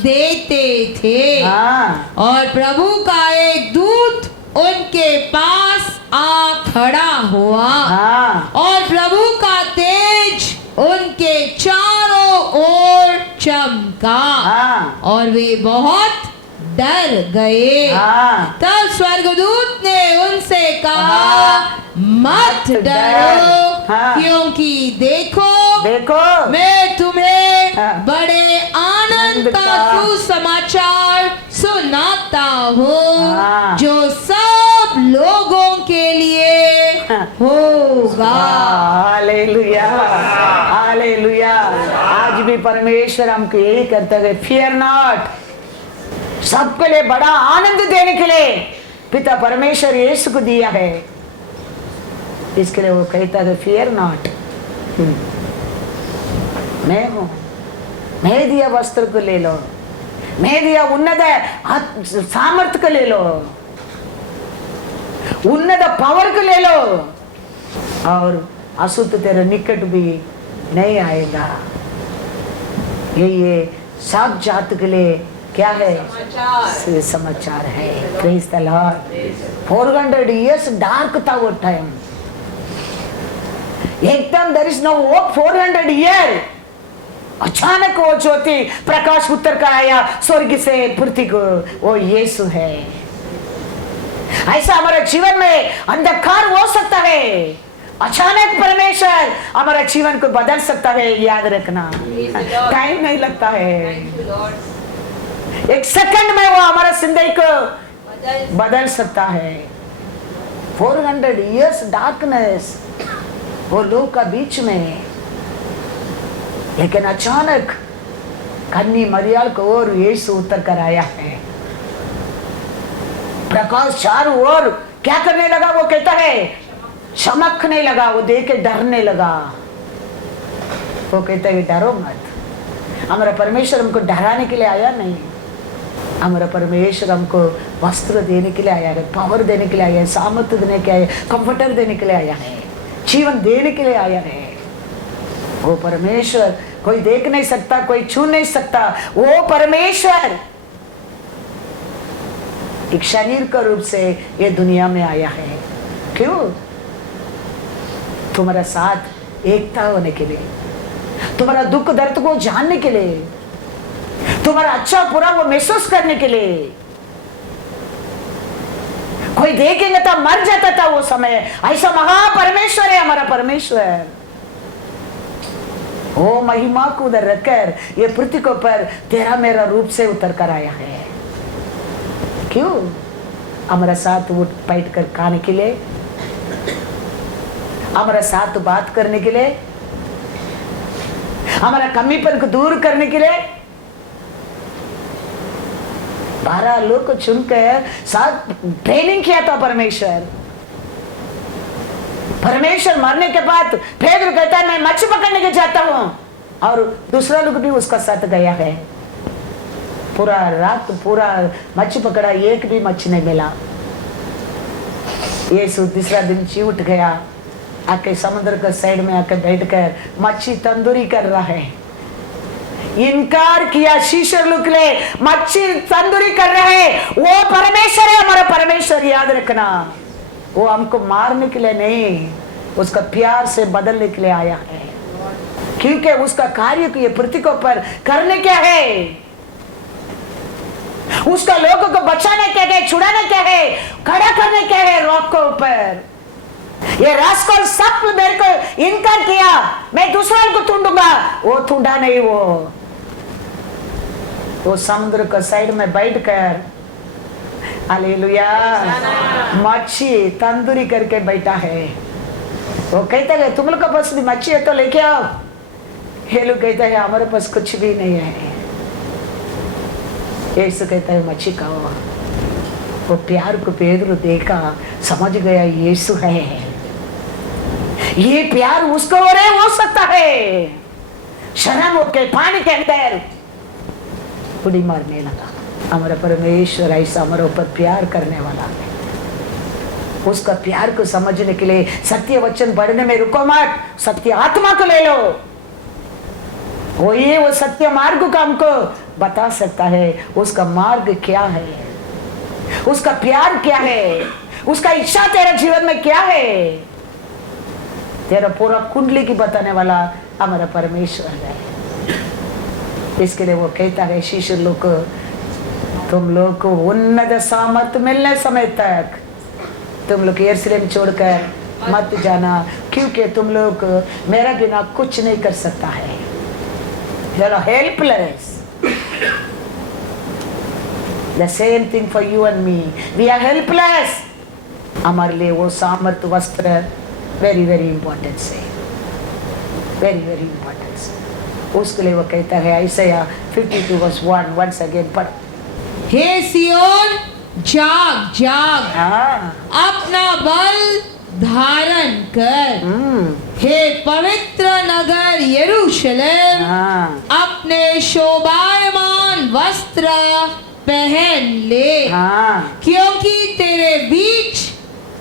देते थे। हाँ और प्रभु का एक दूत उनके पास आ खड़ा हुआ हाँ और प्रभु का तेज उनके चारों ओर चमका हाँ और वे बहुत डर गए। हाँ तब स्वर्गदूत ने उनसे कहा, हाँ। मत मत डरो, हाँ। क्योंकि देखो देखो मैं तुम्हें हाँ। बड़े आनंद का का सुसमाचार सुनाता हूँ हाँ। जो सब लोगों के लिए हाँ। होगा। Hallelujah hallelujah. आज भी परमेश्वर हमको यही करता है, फियर नॉट। सबके लिए बड़ा आनंद देने के लिए पिता परमेश्वर यीशु को दिया है। इसके लिए वो कहता है फियर नॉट। मैं हूं, मैं दिया वस्त्र को ले लो, मैं दिया उन्नत सामर्थ्य को ले लो, उन्नत पावर को ले लो, और अशुद्ध तेरे निकट भी नहीं आएगा। ये सब जात के लिए क्या है? समाचार है। Praise the Lord. 400 years dark था वो टाइम, एकदम there is no hope. 400 year अचानक वो ज्योति प्रकाश उत्तर का आया स्वर्ग से पृथ्वी को, वो यीशु है। ऐसा हमारे जीवन में अंधकार हो सकता है, अचानक परमेश्वर हमारा जीवन को बदल सकता है। याद रखना, टाइम नहीं लगता है, एक सेकंड में वो हमारा जिंदगी को बदल सकता है। 400 years डार्कनेस वो लोग का बीच में, लेकिन अचानक कन्नी मरियल को और यीशु उतर कर आया है। प्रकाश चारों ओर क्या करने लगा? वो कहता है चमकने लगा। वो देख के डरने लगा। वो कहता है डरो मत। हमारा परमेश्वर हमको डराने के लिए आया नहीं, हमारा परमेश्वर हमको वस्त्र देने के लिए आया है, पावर देने के लिए आया है, सामर्थ्य देने के आया है, कंफर्टर देने के लिए आया है, जीवन देने के लिए आया है। वो परमेश्वर कोई देख नहीं सकता, कोई छू नहीं सकता। वो परमेश्वर एक शरीर का रूप से ये दुनिया में आया है। क्यों? तुम्हारा साथ एकता होने के लिए, तुम्हारा दुख दर्द को जानने के लिए, तुम्हारा अच्छा बुरा वो महसूस करने के लिए। कोई देखेंगे तो मर जाता था वो समय। ऐसा महापरमेश्वर है हमारा परमेश्वर। वो महिमा को उधर रखकर ये पृथ्वी के ऊपर तेरा मेरा रूप से उतर कर आया है। क्यों? हमारा साथ वो बैठ कर खाने के लिए, हमारा साथ बात करने के लिए, हमारा कमीपन को दूर करने के लिए। 12 लोग को चुनकर साथ ट्रेनिंग किया था परमेश्वर। परमेश्वर मरने के बाद पेद्रो कहता है मैं मच्छी पकड़ने के जाता हूं, और दूसरा लोग भी उसका साथ गया है। पूरा रात पूरा मच्छी पकड़ा, एक भी मच्छी नहीं मिला। यीशु तीसरा दिन जी उठ गया, आके समुद्र के साइड में आके बैठकर मच्छी तंदूरी कर रहा है। इनकार किया शिष्य लोग ले, मच्छी तंदूरी कर रहे हैं। वो परमेश्वर है हमारा परमेश्वर। याद रखना, वो हमको मारने के लिए नहीं, उसका प्यार से बदलने के लिए आया है। क्योंकि उसका कार्य को ये पृथ्वी के ऊपर करने क्या है, उसका लोगों को बचाने क्या है, छुड़ाने क्या है, खड़ा करने क्या है रॉक के ऊपर। ये रास्कल सब मेरे को इनकार किया, मैं दूसरा को ढूंढूंगा। वो ढूंढा नहीं। वो समुद्र का साइड में बैठकर हालेलुया मच्छी तंदूरी करके बैठा है। वो कहता है तुम लोग के पास भी मच्छी है तो लेके आओ। ये लोग कहता है हमारे पास कुछ भी नहीं है। यीशु कहता है मच्छी खाओ। वो प्यार को पेद्रो देखा, समझ गया यीशु है। ये प्यार उसको हो सकता है। शर्म होके पानी के अंदर उड़ी मारने लगा। हमारा परमेश्वर ऐसा हमारे ऊपर प्यार करने वाला है। उसका प्यार को समझने के लिए सत्य वचन पढ़ने में रुको मत, सत्य आत्मा को ले लो। वो सत्य मार्ग को हमको बता सकता है। उसका मार्ग क्या है, उसका प्यार क्या है, उसका इच्छा तेरे जीवन में क्या है, तेरा पूरा कुंडली की बताने वाला हमारा परमेश्वर है। इसके लिए वो कहता है शिष्य लोग को, तुम लोग को उन्नत सामर्थ मिलने समय तक तुम लोग यरूशलेम छोड़कर मत जाना, क्योंकि तुम लोग मेरा बिना कुछ नहीं कर सकता है। चलो helpless. The same thing for you and me. We are helpless. हमारे लिए वो सामर्थ वस्त्र वेरी वेरी इंपॉर्टेंट से, वेरी वेरी इंपॉर्टेंट से। उसके लिए वो कहता है Isaiah 52:1 once again पढ़। हे सियोन जाग जाग, हाँ अपना बल धारण कर। हे पवित्र नगर यरूशलेम, हाँ अपने शोभायमान वस्त्र पहन ले। हाँ क्योंकि तेरे बीच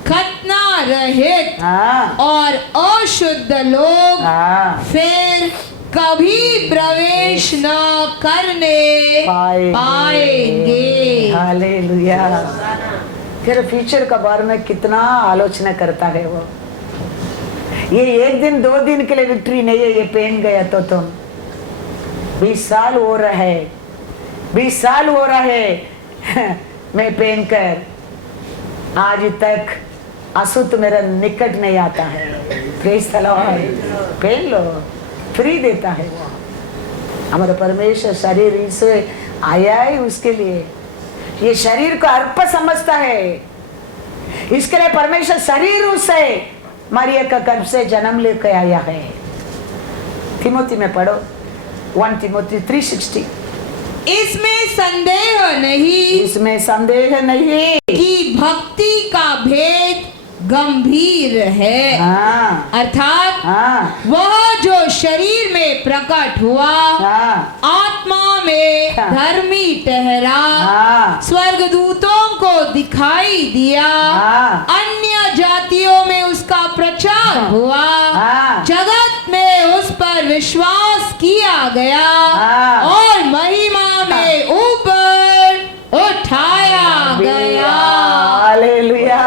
खतना रहित हाँ और अशुद्ध लोग हाँ फिर कभी प्रवेश न करने पाएंगे। हालेलुया। तेरे फ्यूचर का बारे में कितना आलोचना करता है वो। ये एक दिन 2 दिन के लिए विक्ट्री नहीं है। ये पहन गया तो तुम 20 साल हो रहा है, 20 साल हो रहा है मैं पहन कर, आज तक अशुद्ध मेरा निकट नहीं आता है। Praise the Lord. पहन लो, फ्री देता है वो। हमारा परमेश्वर शरीर से आया है उसके लिए, ये शरीर को अर्प समझता है। इसके लिए परमेश्वर शरीर से मरिया का गर्भ से जन्म लेकर आया है। तिमोथी में पढ़ो 1 तिमोथी 3:16। इसमें संदेह नहीं, इसमें संदेह नहीं कि भक्ति का भेद गंभीर है। हाँ अर्थात हाँ वह जो शरीर में प्रकट हुआ, हाँ आत्मा में हाँ। धर्मी ठहरा, हाँ स्वर्गदूतों को दिखाई दिया, हाँ। अन्य जातियों में उसका प्रचार हुआ, हाँ। जगत में उस पर विश्वास किया गया, हाँ। और महिमा में ऊपर उठाया गया। हालेलुया।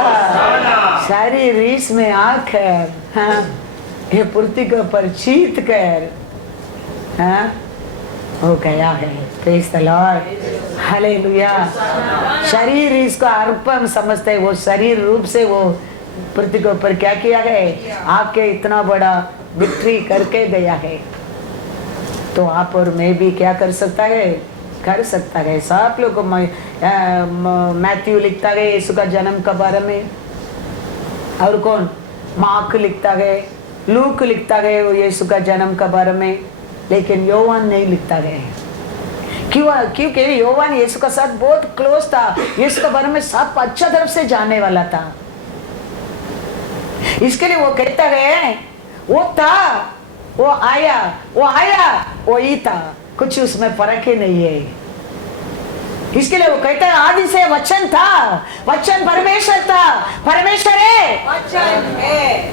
सारी रीस में आकर, हाँ, ये पृथ्वी के ऊपर चीत कर, हाँ, हो गया है। Praise the Lord. हालेलुया। शरीर इसको अर्पण समझते हैं। वो शरीर रूप से वो पृथ्वी के ऊपर क्या किया गया, आके इतना बड़ा विक्ट्री करके गया है। तो आप और मैं भी क्या कर सकता है, कर सकता है। सब लोग मैथ्यू लिखता है यीशु का जन्म के बारे में, और कौन मार्क लिखता है, लूक लिखता है वो यीशु का जन्म के बारे में, लेकिन योवान नहीं लिखता है। क्यों? क्योंकि योवान यीशु का साथ बहुत क्लोज था, यीशु के बारे में सब अच्छा तरफ से जानने वाला था। इसके लिए वो कहता है वो था, वो आया, वो ही था, कुछ उसमें फर्क ही नहीं है। इसके लिए वो कहता है आदि से वचन था, वचन परमेश्वर था, परमेश्वर है, वचन है।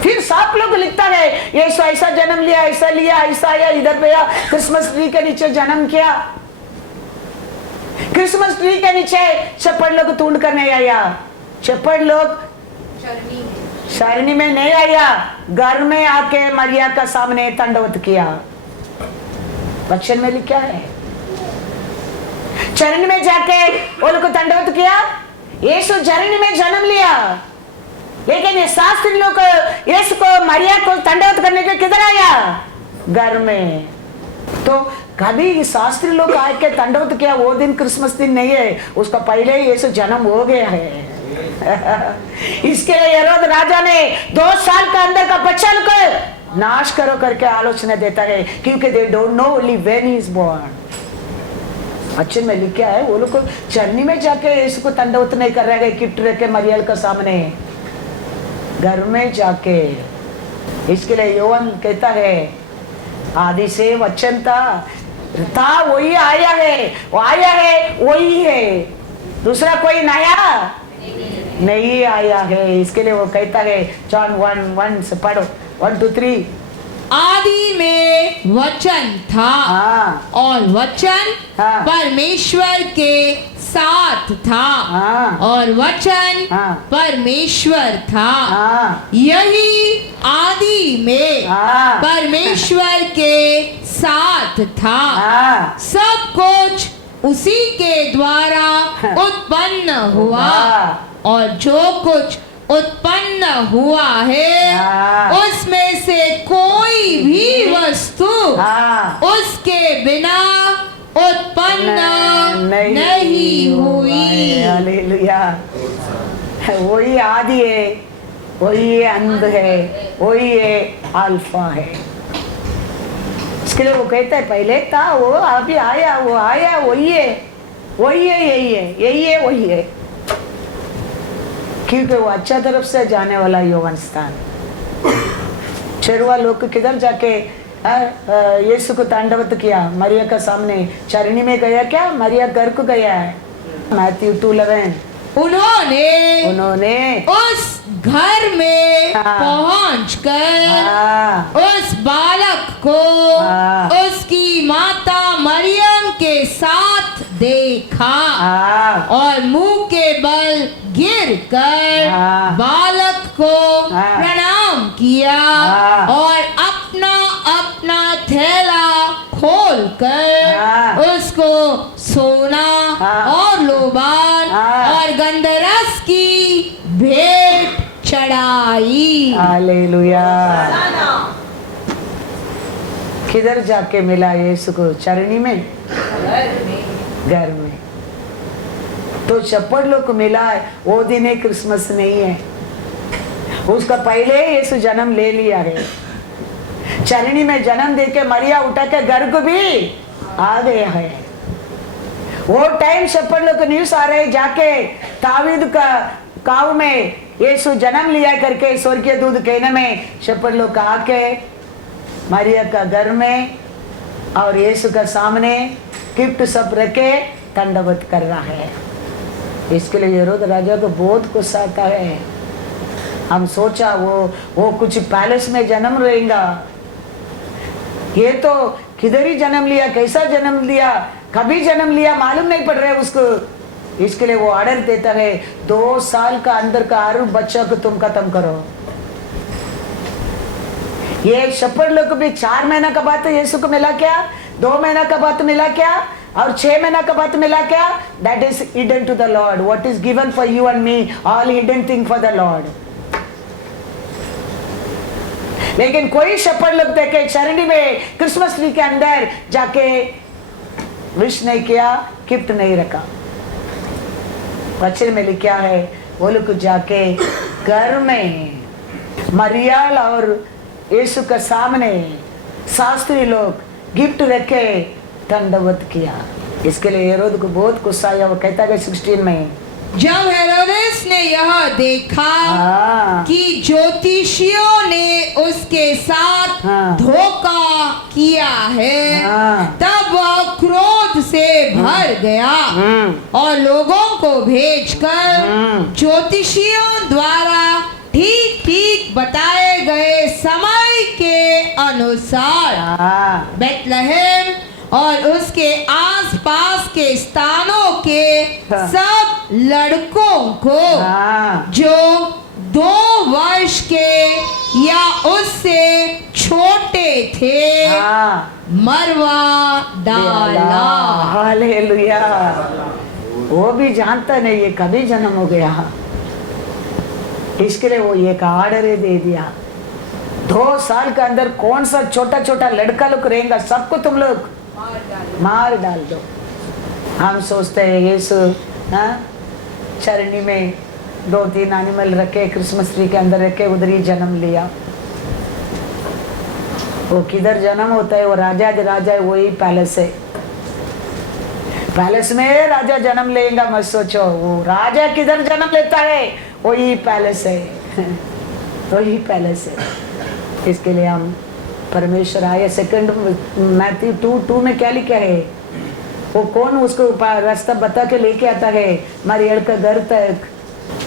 फिर सब लोग लिखता है यीशु ऐसा जन्म लिया, ऐसा लिया, ऐसा आया, इधर पे आया, क्रिसमस ट्री के नीचे जन्म किया। क्रिसमस ट्री के नीचे शेपर्ड लोग तूंड करने आया, शेपर्ड लोग शरणी में नहीं आया, घर में आके मरिया का सामने दंडवत किया। वचन में लिखा है चरण में जाके वो लोग को दंडवत किया। यीशु चरण में जन्म लिया, लेकिन ये शास्त्री लोग यीशु को मरिया को दंडवत करने के किधर आया, घर में। तो कभी शास्त्री लोग आके दंडवत किया, वो दिन क्रिसमस दिन नहीं है, उसका पहले ही यीशु जन्म हो गया है। इसके लिए हेरोद राजा ने 2 साल के अंदर का बच्चा को नाश करो करके आलोचना देता है, क्योंकि they don't know only when he is born. वचन में लिखा है वो लोग चरनी में जाके यीशु को दंडवत नहीं कर रहे, किट रखे मरियल के सामने, घर में जाके। इसके लिए योहन कहता है आदि से वचन था, था वही आया है, वो आया है वही है, दूसरा कोई नया नहीं आया है। इसके लिए वो कहता है जॉन 1:1 से पढ़ो, 1 2 3। आदि में वचन था हाँ और वचन हाँ। परमेश्वर के साथ था हाँ। और वचन हाँ। परमेश्वर था। हाँ यही आदि में हाँ। परमेश्वर के साथ था। हाँ सब कुछ उसी के द्वारा उत्पन्न हुआ और जो कुछ उत्पन्न हुआ है हाँ। उसमें से कोई भी वस्तु हाँ। उसके बिना उत्पन्न नहीं हुई। हालेलुया। वही आदि है, वही अंत है, वही है अल्फा है। इसके लिए वो कहता है पहले था वो अभी आया, वो आया वही है, वही है, यही है, यही है, वही है। क्योंकि वो अच्छा तरफ से जाने वाला यौवन स्थान। चरवा लोग किधर जाके यीशु को तांडवत किया, मरिया का सामने चरणी में गया क्या, मरिया घर को गया है। मैथ्यू 2:11 उन्होंने उस घर में हाँ। पहुंचकर हाँ। उस बालक को हाँ। उसकी माता मरियम के साथ देखा हाँ। और मुंह के बल गिरकर हाँ। बालक को हाँ। प्रणाम किया हाँ। और अपना अपना थैला खोलकर हाँ। उसको सोना हाँ। और लोबान हाँ। और गंधरस की भेंट चढ़ाई। हालेलुया। किधर जाके मिला यीशु को, चरणी में, घर में। तो चप्पड़ लोग को मिला है, वो दिन है क्रिसमस नहीं है, उसका पहले यीशु जन्म ले लिया है। चरणी में जन्म देके मरिया उठा के घर को भी आ गया है। वो टाइम चप्पड़ लोग को न्यूज आ रहे जाके तावीद का काव में यीशु जन्म लिया करके स्वर्गीय दूध कहने में चप्पड़ लोग आके मरिया का घर में और यीशु का सामने गिफ्ट सब रखे दंडवत कर रहा है। इसके लिए हेरोद राजा को बहुत गुस्सा आता है। हम सोचा वो कुछ पैलेस में जन्म रहेगा, ये तो किधर ही जन्म लिया, कैसा जन्म लिया, कभी जन्म लिया मालूम नहीं पड़ रहा है उसको। इसके लिए वो ऑर्डर देता है 2 साल का अंदर का 6 बच्चा को तुम खत्म करो। ये शपथ लोग भी 4 महीना का बाद यीशु को मिला क्या, 2 महीना का बाद मिला क्या और 6 महीना का बाद मिला क्या। That is hidden to the Lord, what is given for you and me, all hidden thing for the Lord. लेकिन कोई शपथ लोग देखे चरणी में क्रिसमस ट्री के अंदर जाके विश नहीं किया, गिफ्ट नहीं रखा। वचन में लिखा है वो लोग जाके घर में मरियल और यीशु के सामने शास्त्री लोग गिफ्ट रखे दंडवत किया। इसके लिए हेरोद को बहुत गुस्सा आया। वो कहता है 16 में जब हेरोदेस ने यह देखा कि ज्योतिषियों ने उसके साथ धोखा किया है, तब वह क्रोध से भर गया और लोगों को भेजकर ज्योतिषियों द्वारा ठीक ठीक बताए गए समय के अनुसार बेथलेहम और उसके आसपास के स्थानों के सब लड़कों को जो 2 वर्ष के या उससे छोटे थे मरवा डाला। हालेलुया। वो भी जानता नहीं ये कभी जन्म हो गया, इसके लिए वो एक ऑर्डर दे दिया 2 साल के अंदर कौन सा छोटा छोटा लड़का लोग रहेगा सबको तुम लोग मार डाल दो। हम सोचते हैं यीशु चरणी में 2-3 एनिमल रखे क्रिसमस ट्री के अंदर रखे उधर ही जन्म लिया। वो किधर जन्म होता है, वो राजा राजा है, वही पैलेस है। पैलेस में राजा जन्म लेगा मत सोचो, वो राजा किधर जन्म लेता है वही पैलेस है, वही पैलेस है। इसके लिए हम परमेश्वर आए। सेकंड मैथ्यू 2:2 में क्या लिखा है? वो कौन उसको रास्ता बता के लेके आता है मरियल का घर तक?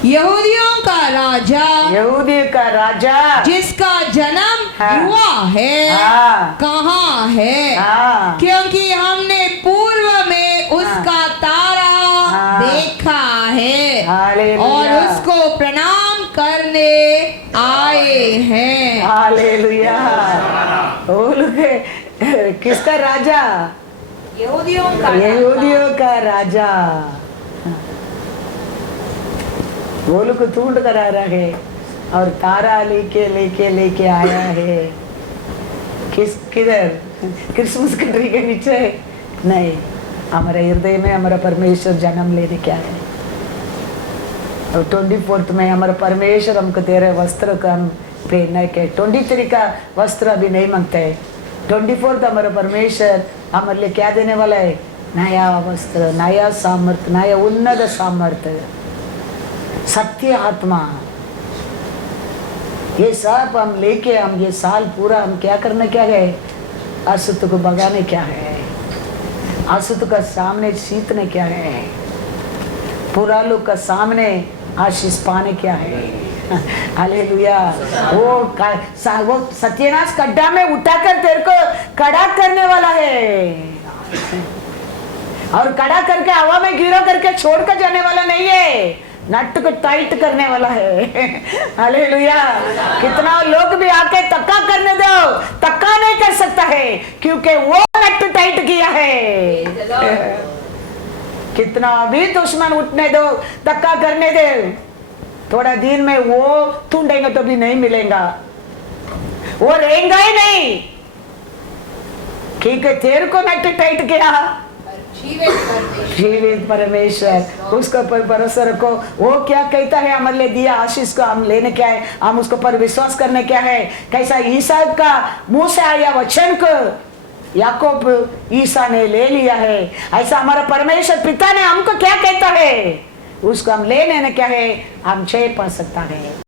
यहूदियों का राजा, यहूदी का राजा जिसका जन्म हाँ। हुआ है, हाँ। कहाँ है? हाँ। क्योंकि हमने पूर्व में उसका तारा हाँ। देखा है हालेलुया। और उसको प्रणाम करने आए हैं। हालेलुया। बोल के किसका राजा? यहूदियों का यहूदियों का राजा। वो लोग को ढूंढ कर आ रहा है और तारा लेके लेके लेके आया है। किधर? क्रिसमस के ट्री के नीचे नहीं, हमारे हृदय में हमारा परमेश्वर जन्म लेने क्या है। और 24 में हमारा परमेश्वर हमको तेरे वस्त्र का हम पहनने के 23 का वस्त्र अभी नहीं मांगते है। 24 हमारा परमेश्वर हमारे लिए क्या देने वाला है? नया वस्त्र, नया सामर्थ्य, नया उन्नत सामर्थ्य, सत्य आत्मा। ये सब हम लेके हम ये साल पूरा हम क्या करना क्या है? असुत को भगाने क्या है? असुत का सामने जीतने क्या है? पूरा लोग का सामने आशीष पाने क्या है? हालेलुया। वो सत्यनाश गड्ढा में उठाकर तेरे को कड़ा करने वाला है और कड़ा करके हवा में गिरा करके छोड़ कर जाने वाला नहीं है, नट को टाइट करने वाला है। हालेलुया। कितना लोग भी आके तक्का करने दो, तक्का नहीं कर सकता है क्योंकि वो नट टाइट किया है। कितना भी दुश्मन उठने दो, तक्का करने दे, थोड़ा दिन में वो ढूंढेंगे तो भी नहीं मिलेगा, वो रहेगा ही नहीं। ठीक है, तेरे को नट टाइट किया, जीवित परमेश्वर उसके ऊपर भरोसा रखो। वो क्या कहता है हमारे लिए दिया आशीष को हम लेने क्या है, हम उसके ऊपर विश्वास करने क्या है। कैसा ईसा का मुंह से आया वचन को याकूब ईसा ने ले लिया है, ऐसा हमारा परमेश्वर पिता ने हमको क्या कहता है उसको हम ले लेने क्या है, हम जय पा सकता है।